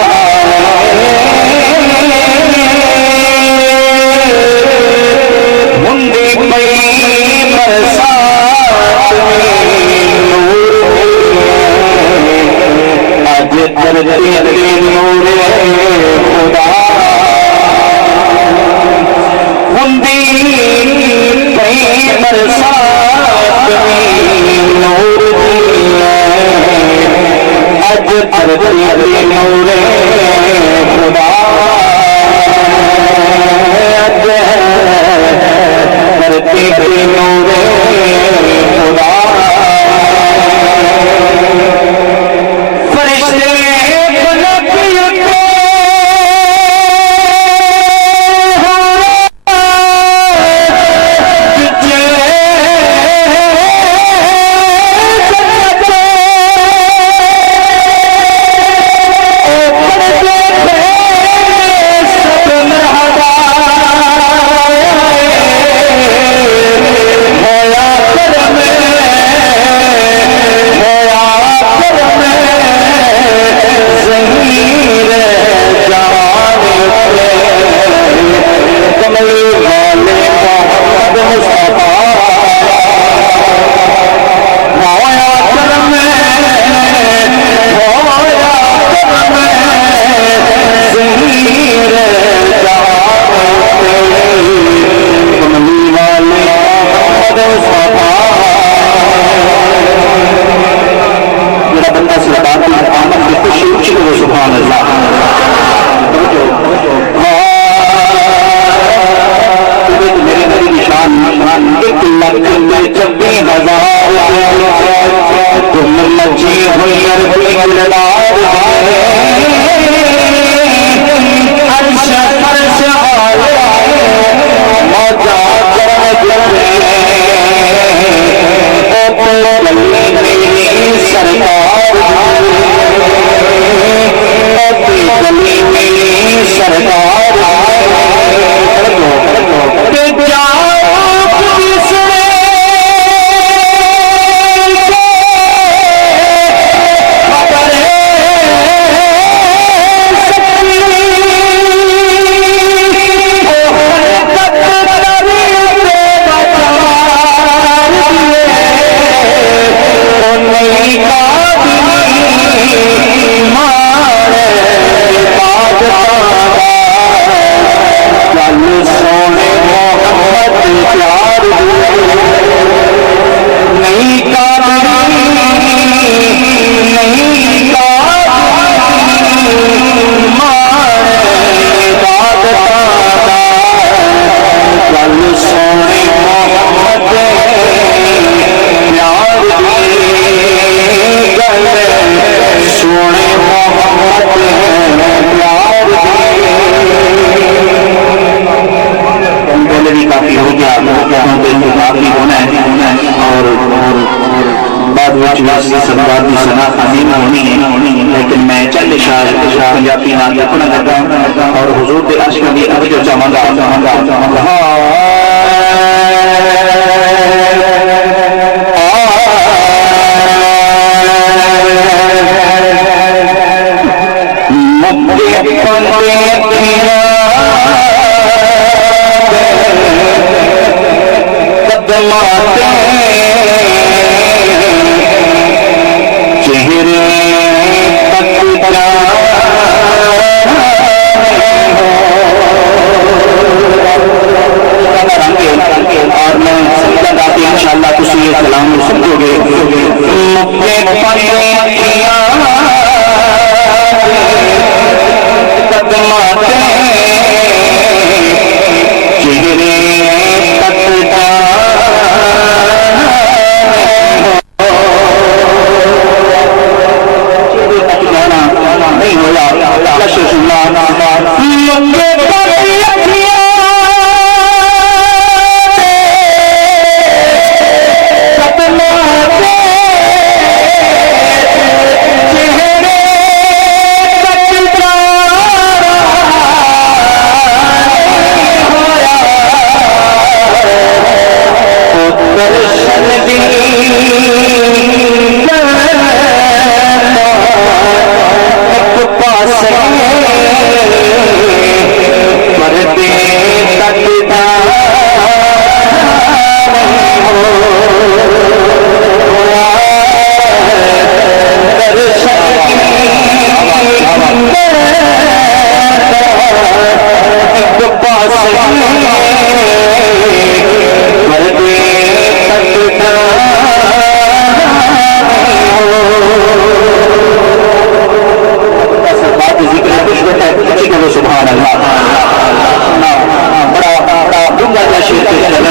نات کی سنا عظیم ہونی ہے، لیکن میں چند اشعار پنجابی نات پڑھنا لگا اور حضور کے عشق کی توجہ چاہوں گا۔ انشاءاللہ تسی یہ کلام سمجھو گے۔ نہیں ہوا سبحان اللہ۔ بڑا ڈونگا جا شیر کے شہر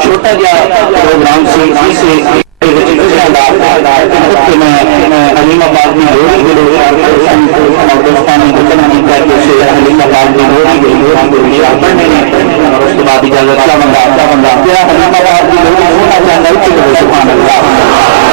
چھوٹا جا پروگرام سے حلیم آباد میں حلیم آباد میں اس کے بعد اجازت کیا بندہ حلیم آباد میں ہونا چاہتا ہے سبحان اللہ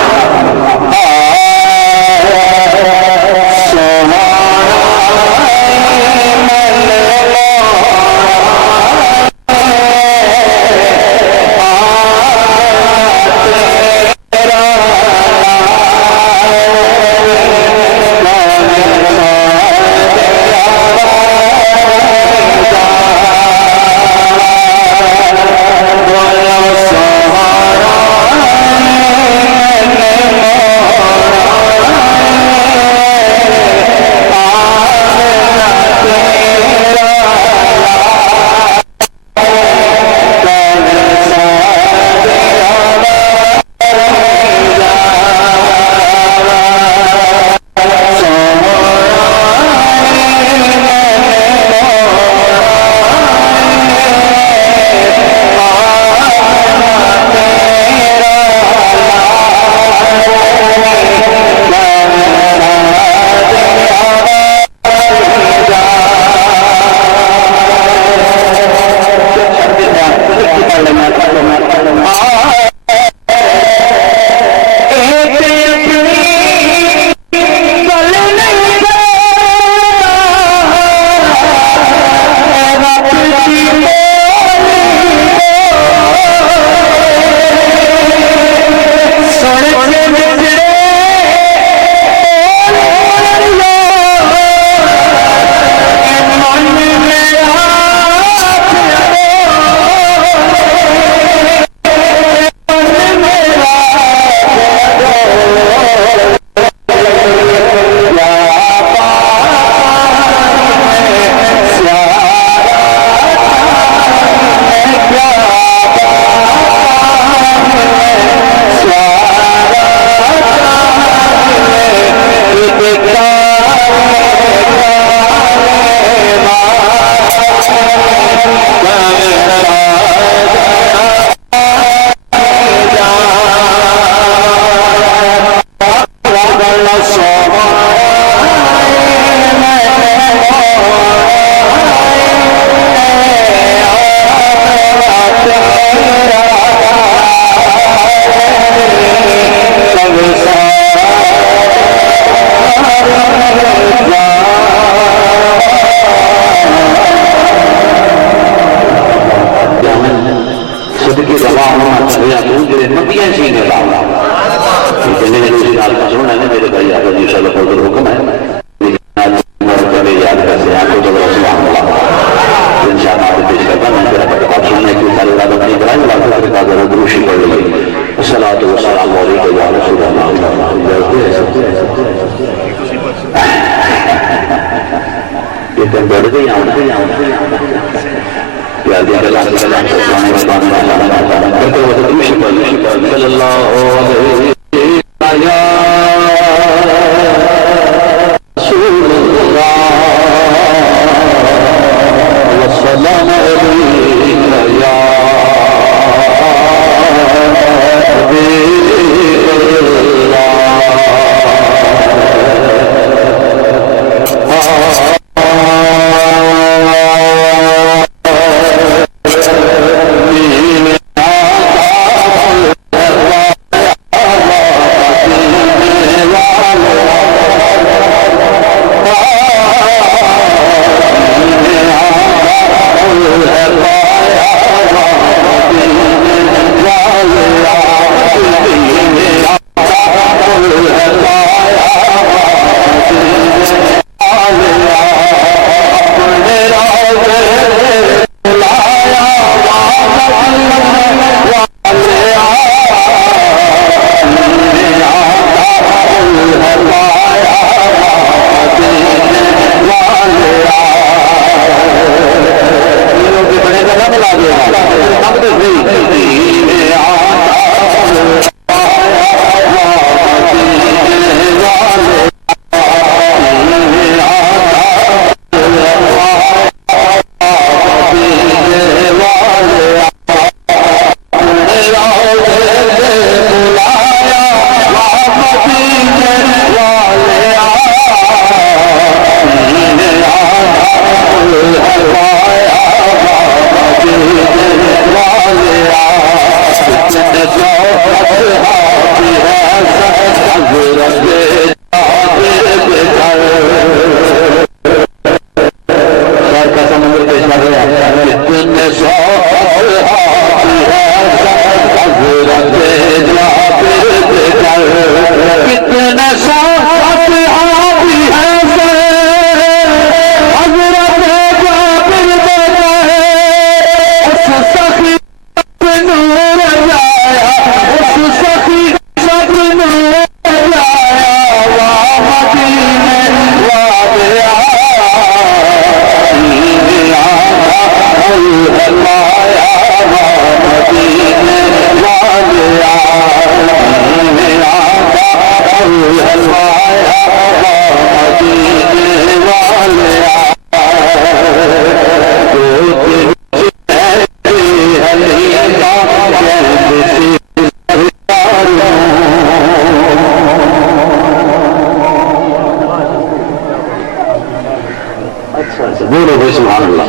بولو بھائی سبحان اللہ.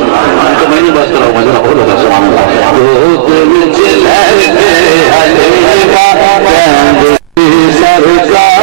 تو میں نہیں بات کر رہا ہوں مجھے بولو بھائی سبحان اللہ. سرکار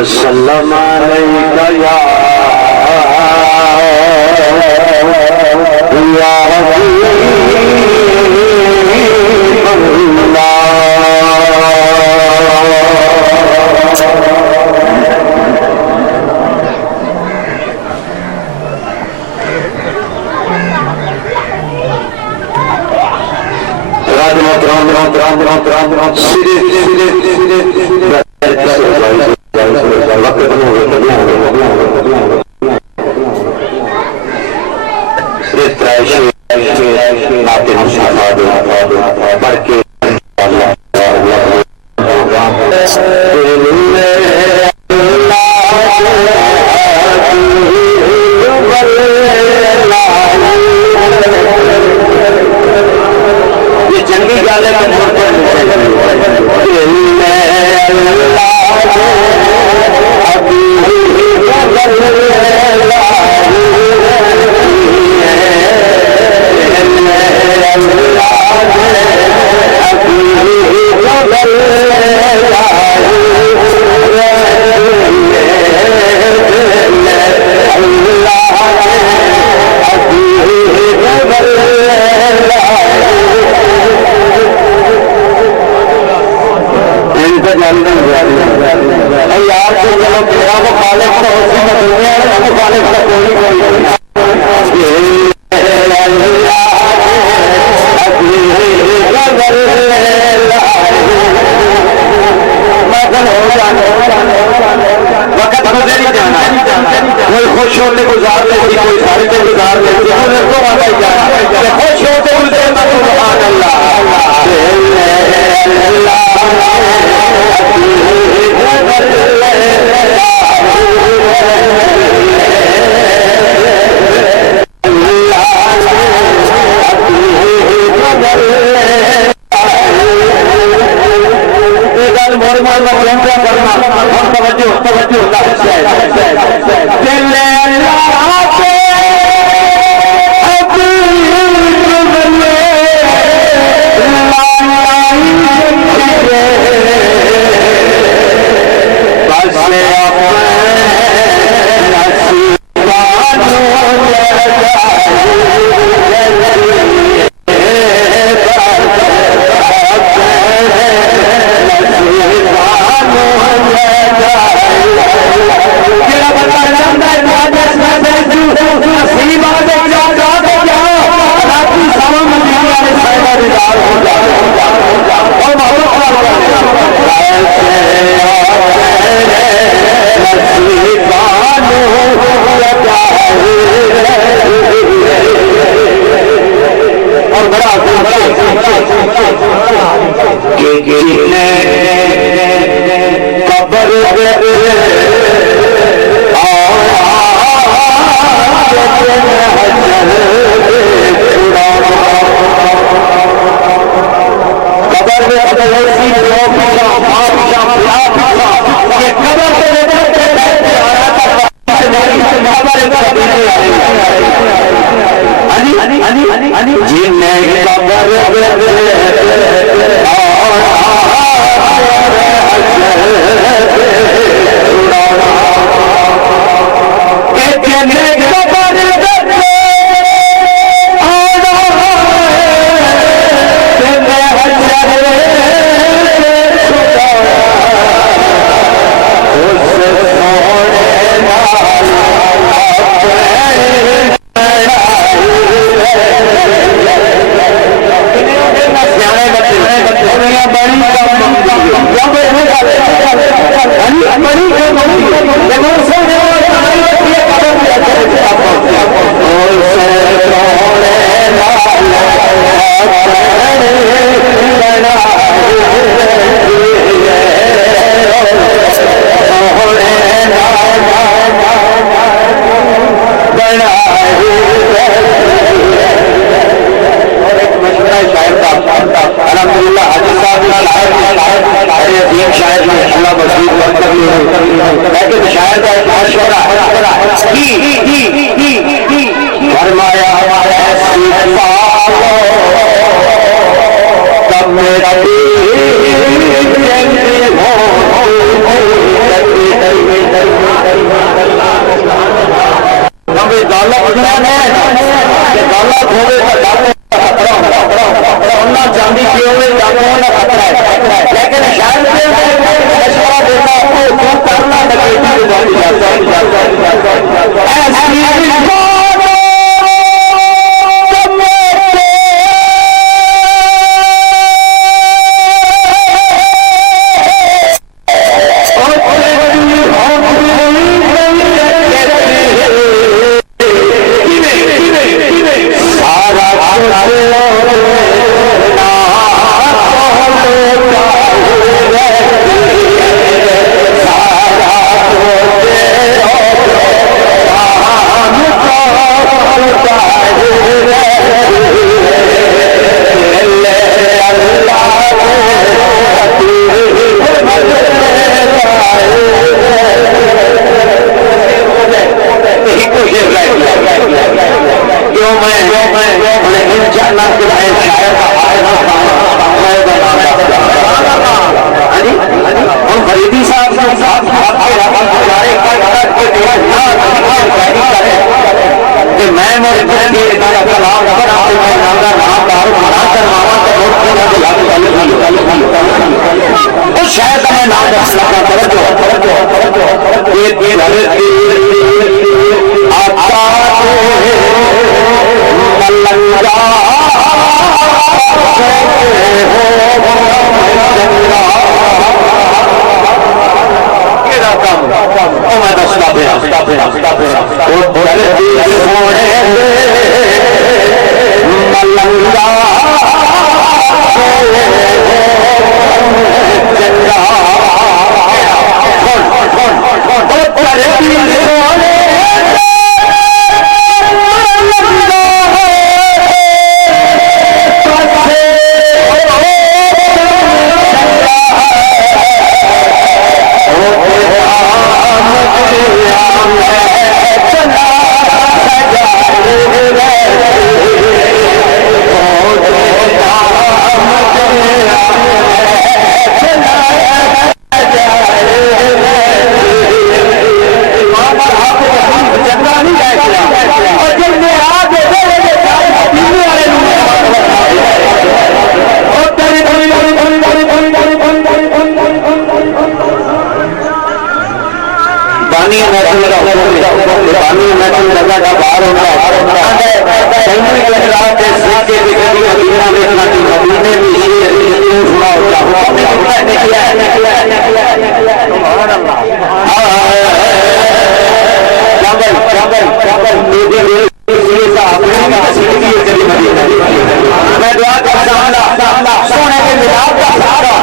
وسلم عليك يا Yeah. میں دعا کرتا ہوں سونے کے مزاج کا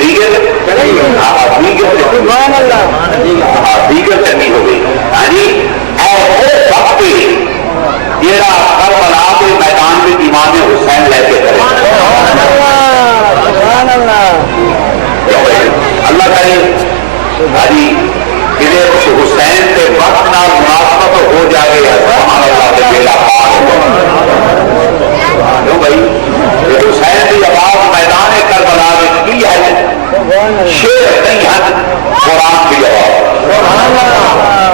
ديگر قرآن کی جواب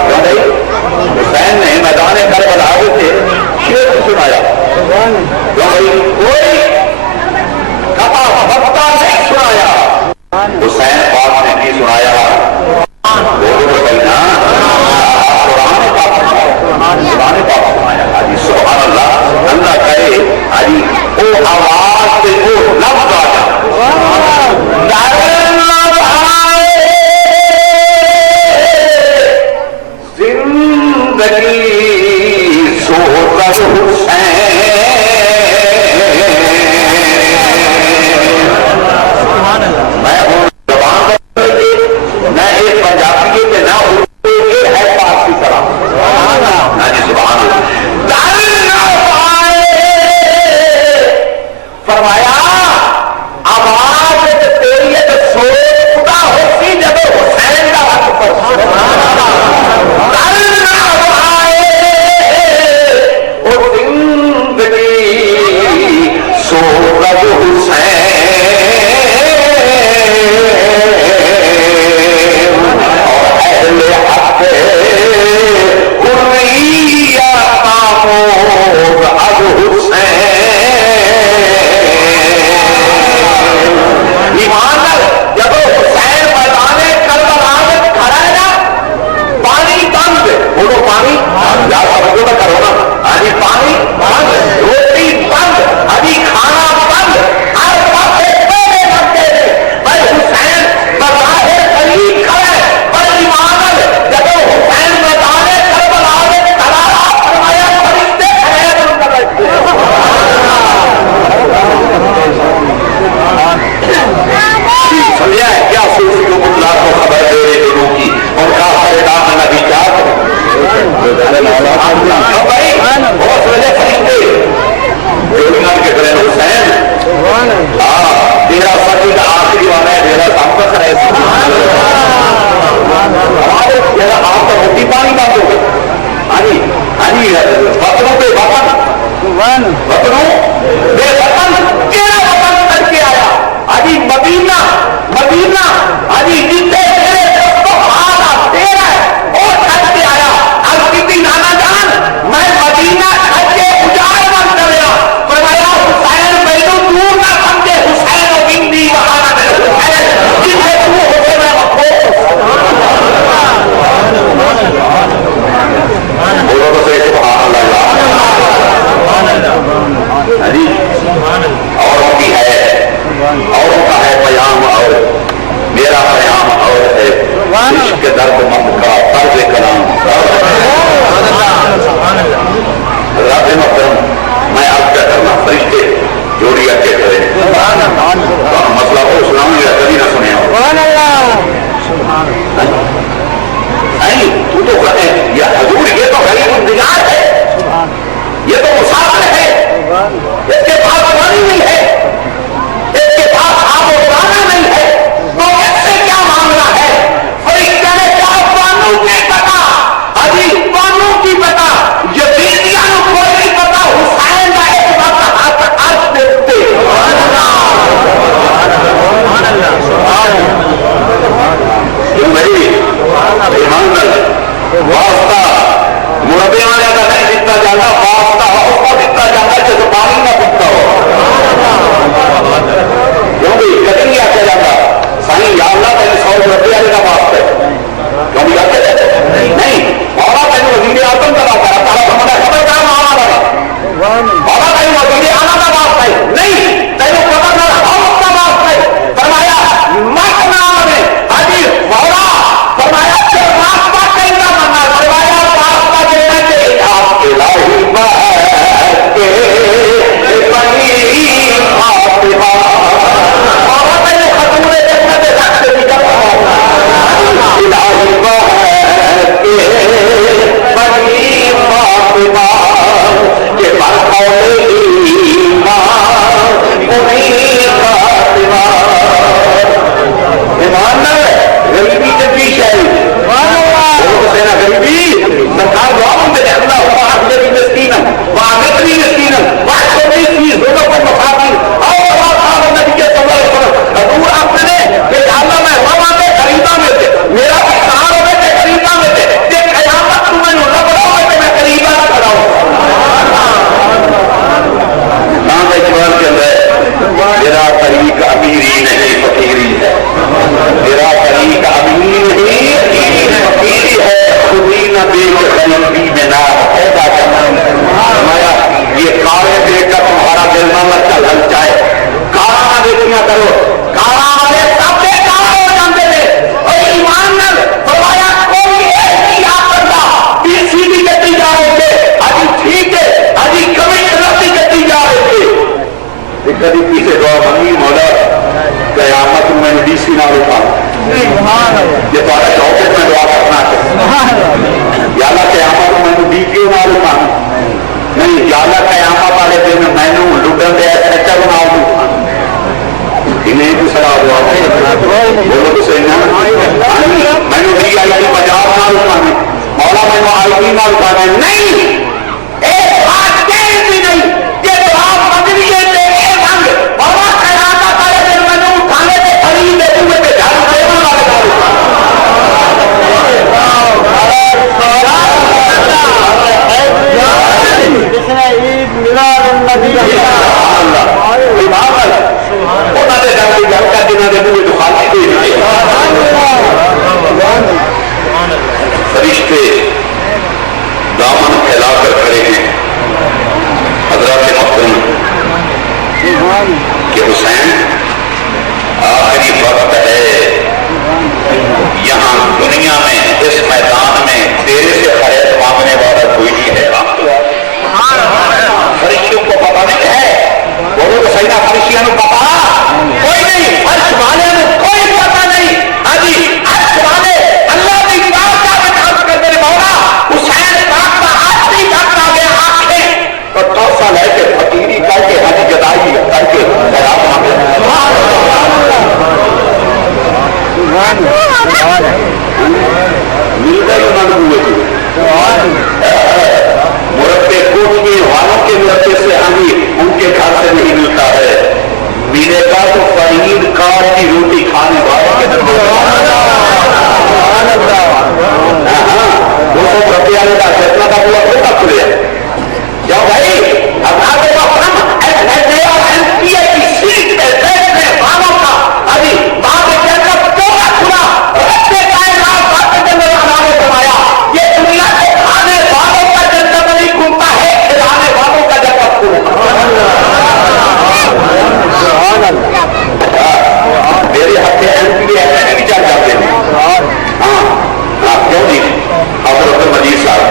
کیوں بھائی حسین نے میدان کربلا سے شعر سنایا کیوں بھائی کوئی کپا بکتا نہیں سنایا حسین پاک نے کی سنایا بولو بھائی نا قرآن پاک سنایا حاجی سبحان اللہ اللہ کرے حاجی وہ آواز سے وہ لفظ آ جائے زندگی سوز حسین میں ہوں زبان نہ ایک پنجابی کے نہ اردو کے ہے پاک کی طرح نہ جی زبان فرمایا آواز تیری ہے تو سوچتا ہوتی جب حسین کا حق پر ایک کدی پیچھے دعا منگی مولا قیامت میں DC نہ اٹھا یہ تھوڑا شوق ہے میں دعا کرنا یا اللہ قیامت میں DPO نہ اٹھا نہیں یا اللہ قیامت والے دن میں لٹن دے ایسا بناؤ انہیں بھی سڑا ہوا بولو تو صحیح نا میں نے بھی اللہ کی پنجاب نہ اٹھانے مولا میں آئی نہ اٹھانے نہیں ایک بات کہیں بھی نہیں کہ تو آپ مدنیے سے ایک ہنگ مولا قیامت والے دن میں نے اٹھانے سے خرید دے تمہیں پہ جھاڑ دینا والے فرشتے دامن پھیلا کر کھڑے ہیں حضرات محترم کہ حسین آخری وقت ہے یہاں دنیا میں اس میدان میں تیرے سے خیر مانگنے والا کوئی نہیں ہے فرشتوں کو پتا نہیں ہے بولو تو صحیح فرشتوں کو پتا کوئی نہیں عرش والے میں کوئی پتا نہیں ابھی عرش والے اللہ کی بات کا بچاؤ کر میرے مولا حسین پاک کا آخری وقت آ گیا آنکھیں اور توسا لے کے فقیری کر کے حج جدائی کر کے خیرات مانگے مل گئی انہوں نے ہوئے تھے مربے کوٹنے والوں کے مربے سے ہمیں ان کے گھر سے نہیں ملتا ہے ملے گا تو فرید کار کی روٹی کھانے والوں کے روپیہ کا جتنا کا پورا ہوتا کھلے جب بھائی اب آگے کا ہم کی سیٹ پہ بیٹھنے والوں کا ابھی بات کہنا پورا کھلا رکھتے کائنات بات کے اندر ہمارے بنایا یہ دنیا کے کھانے والوں کا جنت نہیں گھومتا ہے کھلانے والوں کا جنت گھومتا میرے ہاتھ سے MP ایسے نہیں چل جاتے ہیں ہاں کیوں نہیں حضرت مجید صاحب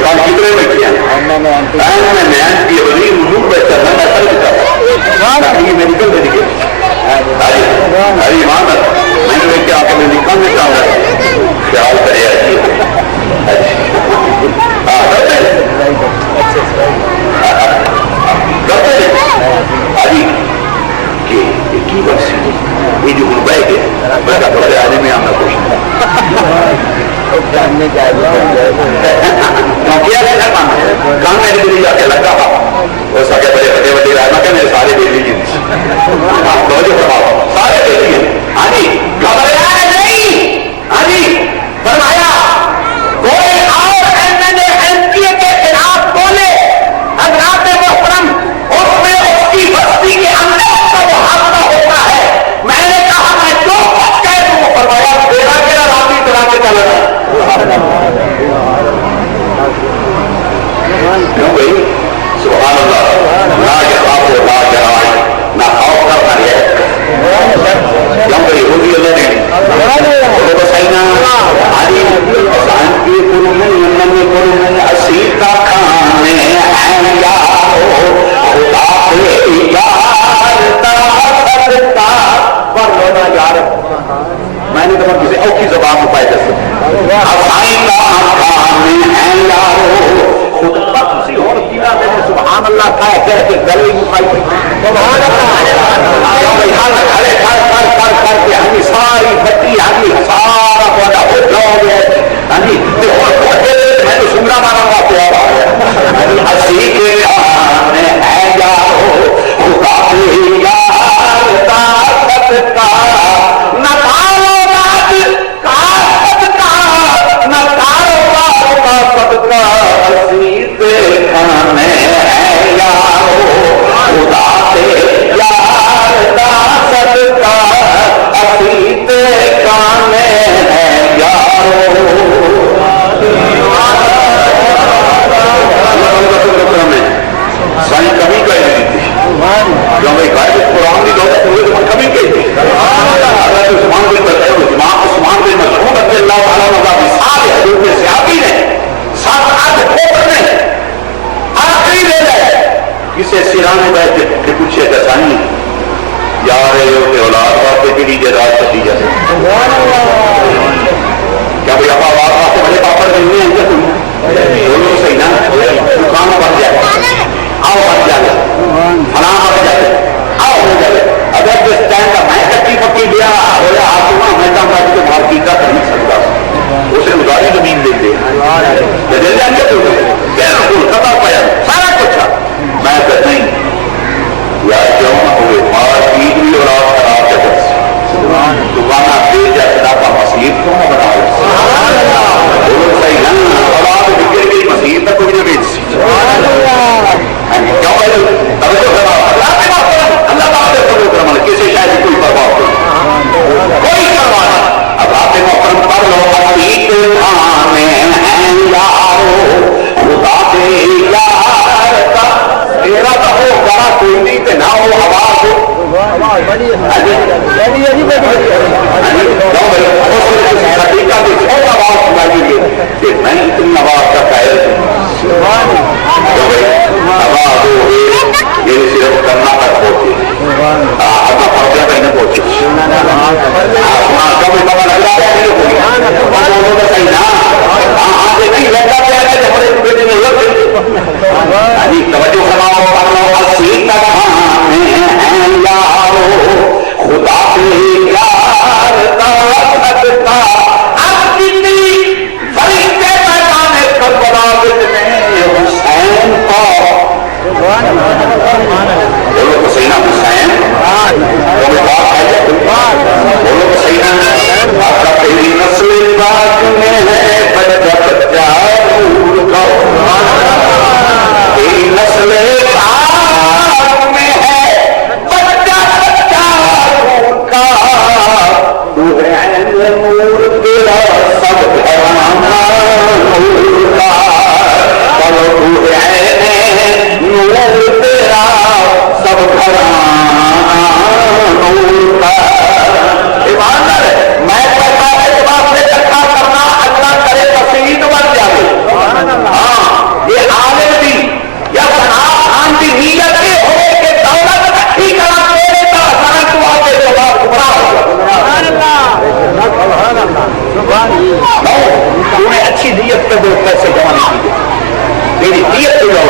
کل کتنے بیٹھے ہیں میں MP وزیر ملوک بیٹھا تھا میں سر دیتا یہ میڈیکل میں نکل ہری مانت میں نے کیا آپ نے نکال میں چاہوں گا خیال کرے کی بس یہ جو گروپ ہے میں کا تھوڑے آنے میں آنا کچھ جاننے کیا کام میرے دل جا کے لگا وہ سکے بڑے بڑے بڑے رہنا کہ میرے سارے بیلی جن سارے بیلی ہیں ہاں جی گھبرایا نہیں ہاں جی فرمایا کوئی اور MNA کے خلاف بولے حضرات محترم اس میں اس کی بستی کے اندر کا محاورہ ہوتا ہے میں نے کہا میں جو کچھ کہہ دوں فرمایا تیرا میرا راتی چلا کے چلا کیوں بھائی سبحان اللہ نہ جواب ہو نہ جرائے نہ خوف کا فریاد کیوں بھائی ہو بھی اللہ نے وہ بسائنا آری سان کی قرمن من قرمن اسیر کا کھانے ہیں یارو خدا کے اجارتا صدقہ ورنہ یار میں نے تو کسی اور کی زبان میں پائے جیسے اسائن کا کھانے ہیں یارو خدا کسی اور کینا میں سبحان اللہ کہا کہہ کے گلے مکھائی سبحان اللہ بھائی حال کھڑے کر کے ہمیں ساری بٹی ہمیں سارا بڑا ہو جاؤ گے ہمیں میں تو سنگرا مارا ہوا پیار آیا ہسی کے آنے ہے یارو خدا کے یارتا صدقہ نہ کاروبار کا صدقہ نہ کاروبار کا صدقہ ہسی کے کھانے ہے یارو خدا کے یارتا صدقہ ہسی کے کھانے ہے یارو سائیں کمی کہہ دی تھی کیوں بھائی قائد قرآن کی دولت ہوئے تو کمی کہی تھی حضرت عثمان بن مسعود رضی اللہ تعالیٰ عنہ مثال حضور میں صحابی نے 7-8 کھوپر نے آخری لے لے کسی سرا میں بیٹھ کے پوچھے دسانی یار اولاد واسطے کہڑی جائیداد چلی جائے کیا بھائی آپ آواز واسطے بڑے پاپڑ نہیں ہیں بولو صحیح نا دکان بن جائے آؤ بن جائے فلاں بن جائے آؤ ہو جائے اگر جس ٹائم کا میں کٹی پکی گیا ہوا آپ کو میں بج کے مارکیٹ کا خرید سکتا اسے اداری زمین دے دے پتا پایا سارا کچھ میں کہتا نہیں یار کیوں نہ ہوئے مارکیٹ بھی اور آپ خراب جگہ دکانہ دے جیسا کا مسیح کیوں نہ بنا بولو صحیح نا اور آپ بکر گئی مسیح تک کوئی نہ بیچ کیوں اللہ تعالیٰ کرم کسی شاید کوئی پرواہ کوئی پرواہ نہیں اب آپ محترم پڑھ لو خدا دے یار تیرا تو ہو گا کوئی نہیں تے نہ ہو آواز میں اتنی آواز کا قائل آواز یہ صرف کرنا تک پہنچے اپنا پردے پہ نہ پہنچے کبھی پتا لگ رہا ہے صحیح نا نہیں لگتا توجہ فرماؤ خدا بولو تو صحیح نا حسین بولو تو صحیح نا آپ کا پہلی نسل پاک میں ہے بچہ بچہ تیری نسل پاک میں ہے بچہ بچہ کا تو ہے نور تیرا سب گھرانا نور کا بولو تو ہے نور تیرا سب گھرانا نور کا ایماندار ہے میں کہتا ہے کہ بات سے اکٹھا کرنا اللہ کرے تسلیم بن جائے ہاں یہ عالم بھی یا صنعت خان کی نیت یہ ہو کہ دولت اکٹھی کرا میرے کا سرن تو آپ کے جواب گمراہ ہو تم نے اچھی نیت پہ دو پیسے جمع نہیں کیے تیری نیت پہ جاؤ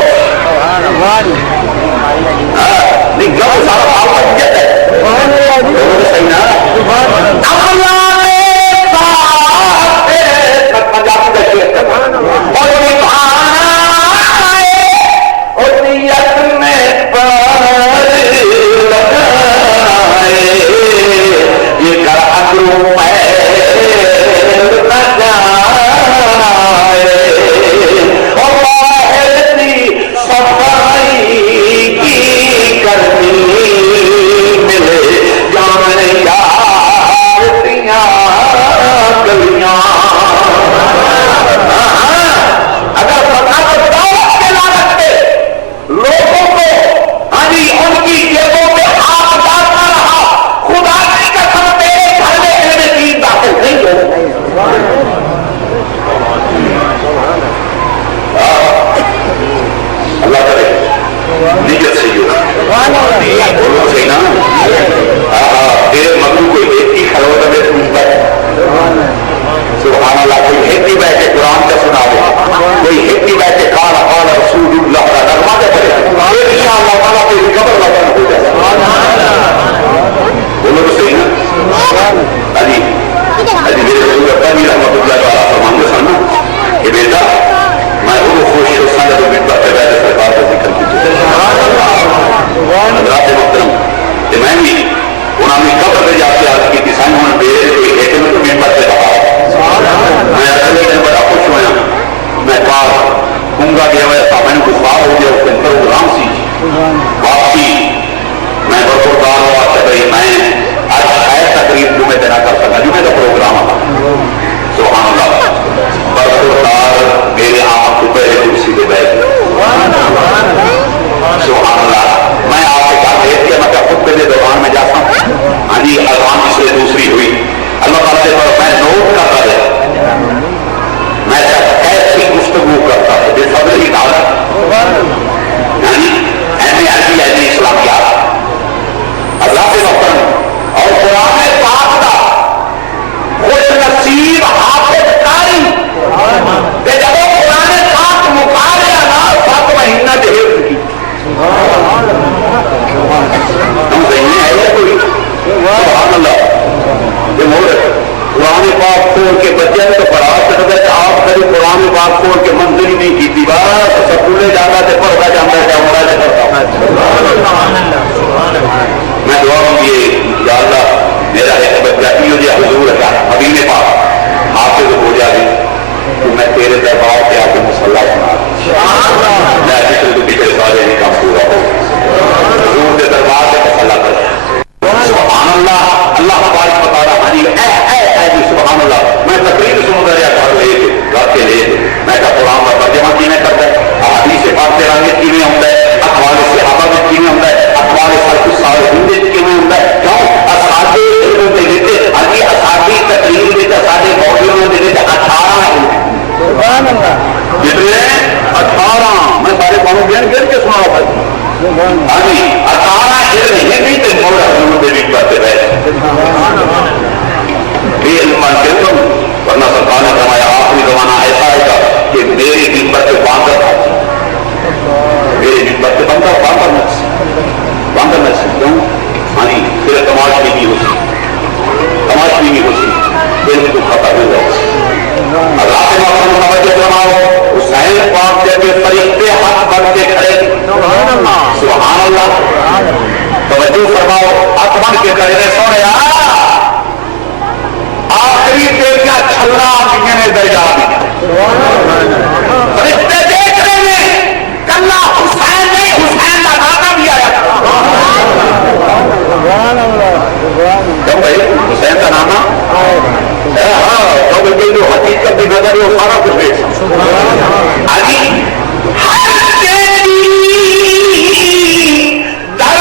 نہیں جو سارا آپ کا نیت ہے صحیح نا قرآن پاک کھول کے بچے تو پڑھا سکتے آپ کبھی قرآن پاک کھول کے منزل ہی نہیں کی بس سکولے جانا تو پڑھتا جانا جاؤں میں دعا ہوں یہ یا اللہ میرا ایک بچہ ہی حضور ہے حبیب پاک حافظ ہو جائے تو میں تیرے دربار سے آ کے مسلح بنا میں پیچھے سارے نہیں کام پورا ہو حضور کے دربار سے مسلح کر سبحان اللہ اللہ تبارک و تعالی حاجی سبحان اللہ میں تقریر سن رہا گھر کے لے میں کہا قرآن کا ترجمہ کی میں کرتا ہے حدیث پاک سے رنگت کی میں ہوتا ہے اخبار صحابہ میں کی میں ہوتا ہے اخبار سلف الصالحین میں کی میں ہوتا ہے کیوں اساتذے علم میں دیتے ابھی اساتذی تقریر دیتے اساتذے موضوع میں دیتے 18 ہیں سبحان اللہ جتنے 18 میں سارے قانون گن کے سنا رہا تھا ہاں جی 18 علم یہ بھی تے مولا حضور دے بھی باتیں رہے یہ علم کے تم ورنہ سرکار نے فرمایا آخری زمانہ ایسا آئے گا کہ میری نسبت سے باندر میری نسبت سے باندر نہ کیوں ہاں جی پھر تماش بھی نہیں ہو سی دل کو ختم ہو جاؤ اللہ کے محترم توجہ فرماؤ حسین پاک جب فرشتے ہاتھ بن کے کھڑے سبحان اللہ توجہ فرماؤ ہاتھ بن کے کھڑے سونے آخری تیریا چھلنا آدمی نے درجہ فرشتے دیکھ رہے ہیں کلہ حسین نہیں حسین کا نانا بھی آیا کیوں بھائی حسین کا نانا ہاں جو حقیقت کی نظر ہے وہ سارا کچھ دیکھ آگی ہر تیری در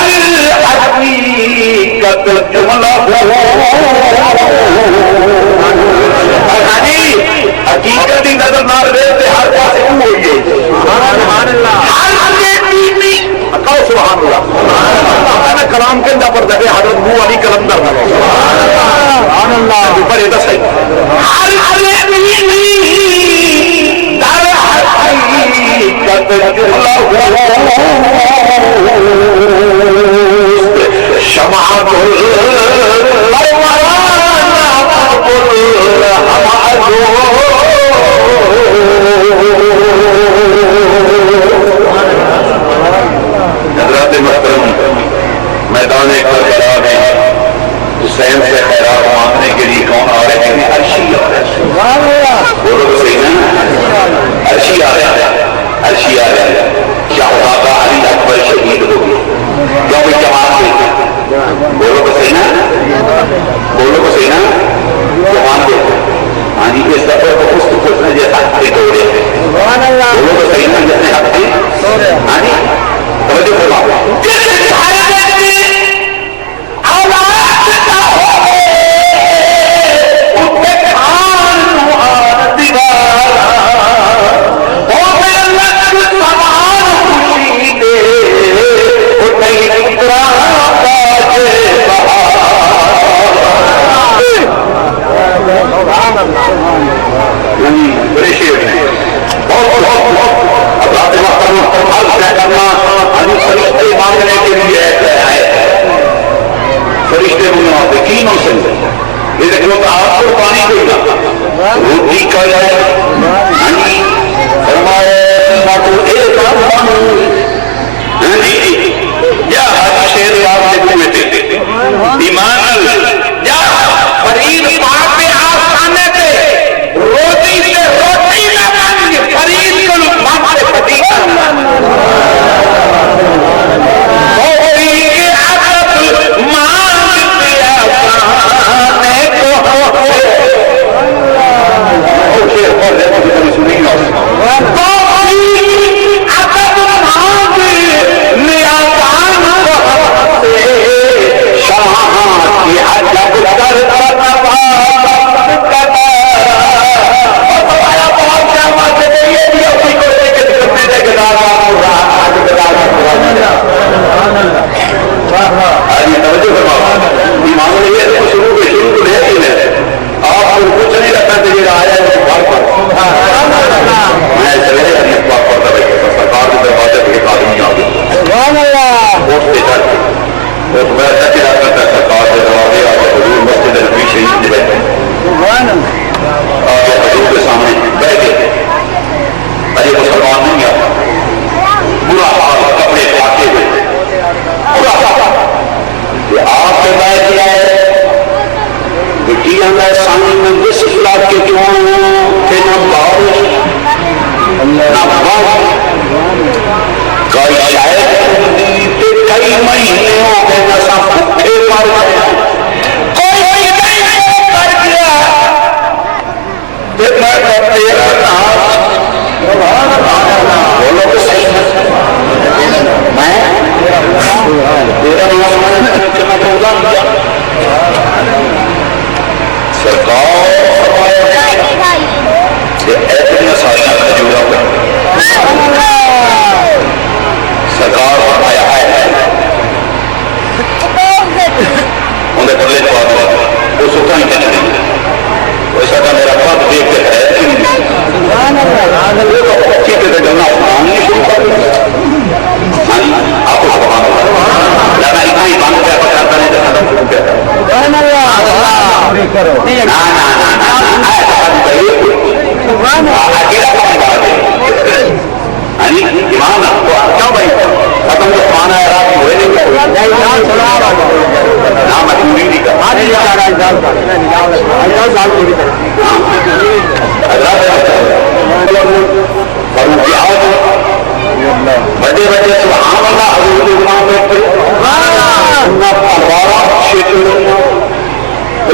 حقیقت جملہ حقیقت کی نظر نہ رہے ہر پاس ہوئی ہے سبحان اللہ میں کلام کے اندر پڑھتا ہے حضرت بو علی کلندر سبحان اللہ بڑے دس ہے ہر شمع حضرات محترم میدان کربلا میں حسین سے خیرات مانگنے کے لیے کون آ رہے ہیں عرشی آ رہے ہیں بولو تو صحیح نا عرشی آ رہے ہیں عرشی آ رہے ہیں شہزادہ علی اکبر شہید ہو گئے کیوں کوئی جماعت نہیں بولو تو صحیح نا جوان دے ہاں جی اس دفعہ کو اس کو نے جیسا ہاتھی توڑے بولو تو صحیح نا جتنے ہاتھی ہاں جی توجہ فرماؤ مانگنے کے لیے فرشتے یقینوں سے یہ دیکھو تو آپ کو پانی کوئی نہ روٹی کا جائے فرمائے یا شیر آپ نے کوئی دیتے ایمان یا فرید پاک پہ آسانے پہ روٹی سے روٹی نہ مانگے فرید کو مانگ سے فتیق کرتا ہے سانی میں جس علاقے کے نہ بارش نہ بارش کئی شاید کئی مہینے ہو گئے نہ سب بھوکے مر گئے کوئی کر گیا میں تیرا نام بولو تو صحیح میں تیرا نام سرکار ایسے سارا کھجورا سرکار آیا ہے انہیں پلے پا دیا وہ سکھا ہی نہیں ویسا کا میرا پاک دیکھ کے ہے جلنا نہیں شروع کر آپ کو سبحان اللہ اتنا ہی بند کیا کرتا نہیں اکیلا کام بات ہے ایمان کیوں بھائی ختم جو پانا ہے رات ہوئے نہیں نہ مجبوری نہیں بڑے بڑے سبحان اللہ حضور امام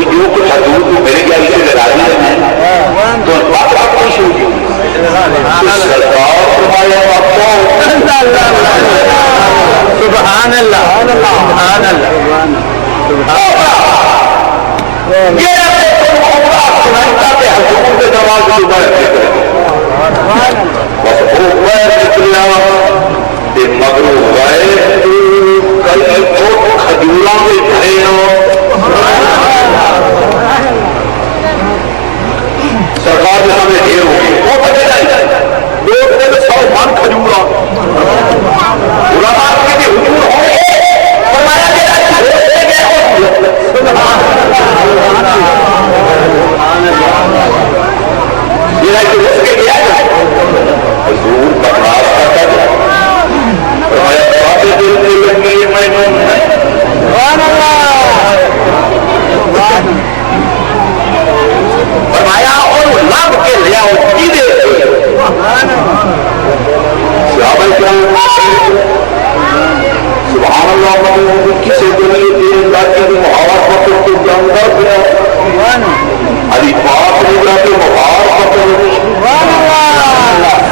جو کچھ حضور کو میرے کیا اسے لڑائی ہے تو بات آپ خوش ہوگی سبحان اللہ سبحان اللہ مگر کھجورا میں کھڑے سرکار نے ہمیں ڈھیر ہو گئی وہ بچے جائے لوگ نے 100 من کھجورا علماء کے بھی حضور ہوں گے فرمایا میرا کہ اس کے گیا حضور بکواس کرتا تھا فرمایا باتیں دل کے لگی میں فرمایا اور لب کے لیا سبحان اللہ کسی دنیا دین لاکے محاور پتر کو جاندہ گیا علی پاک نے کے محاور پتر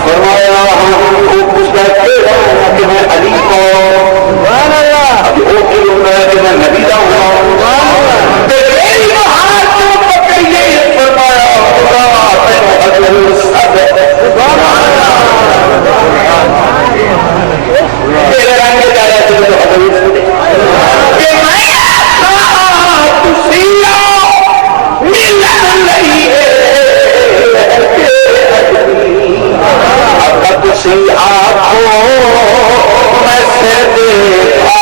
فرمایا ہم کو کچھ کہتے ہیں کہ میں علی کو ابھی وہ کی لوگ ہے کہ میں نبی دا ہوں میری محاور کو پکڑیے فرمایا خدا تیرے سب میرے رنگ کے جا رہے تھے تو حضور سے کہ میں ملن نہیں ہے اب تسی آنکھوں میں سے دیکھا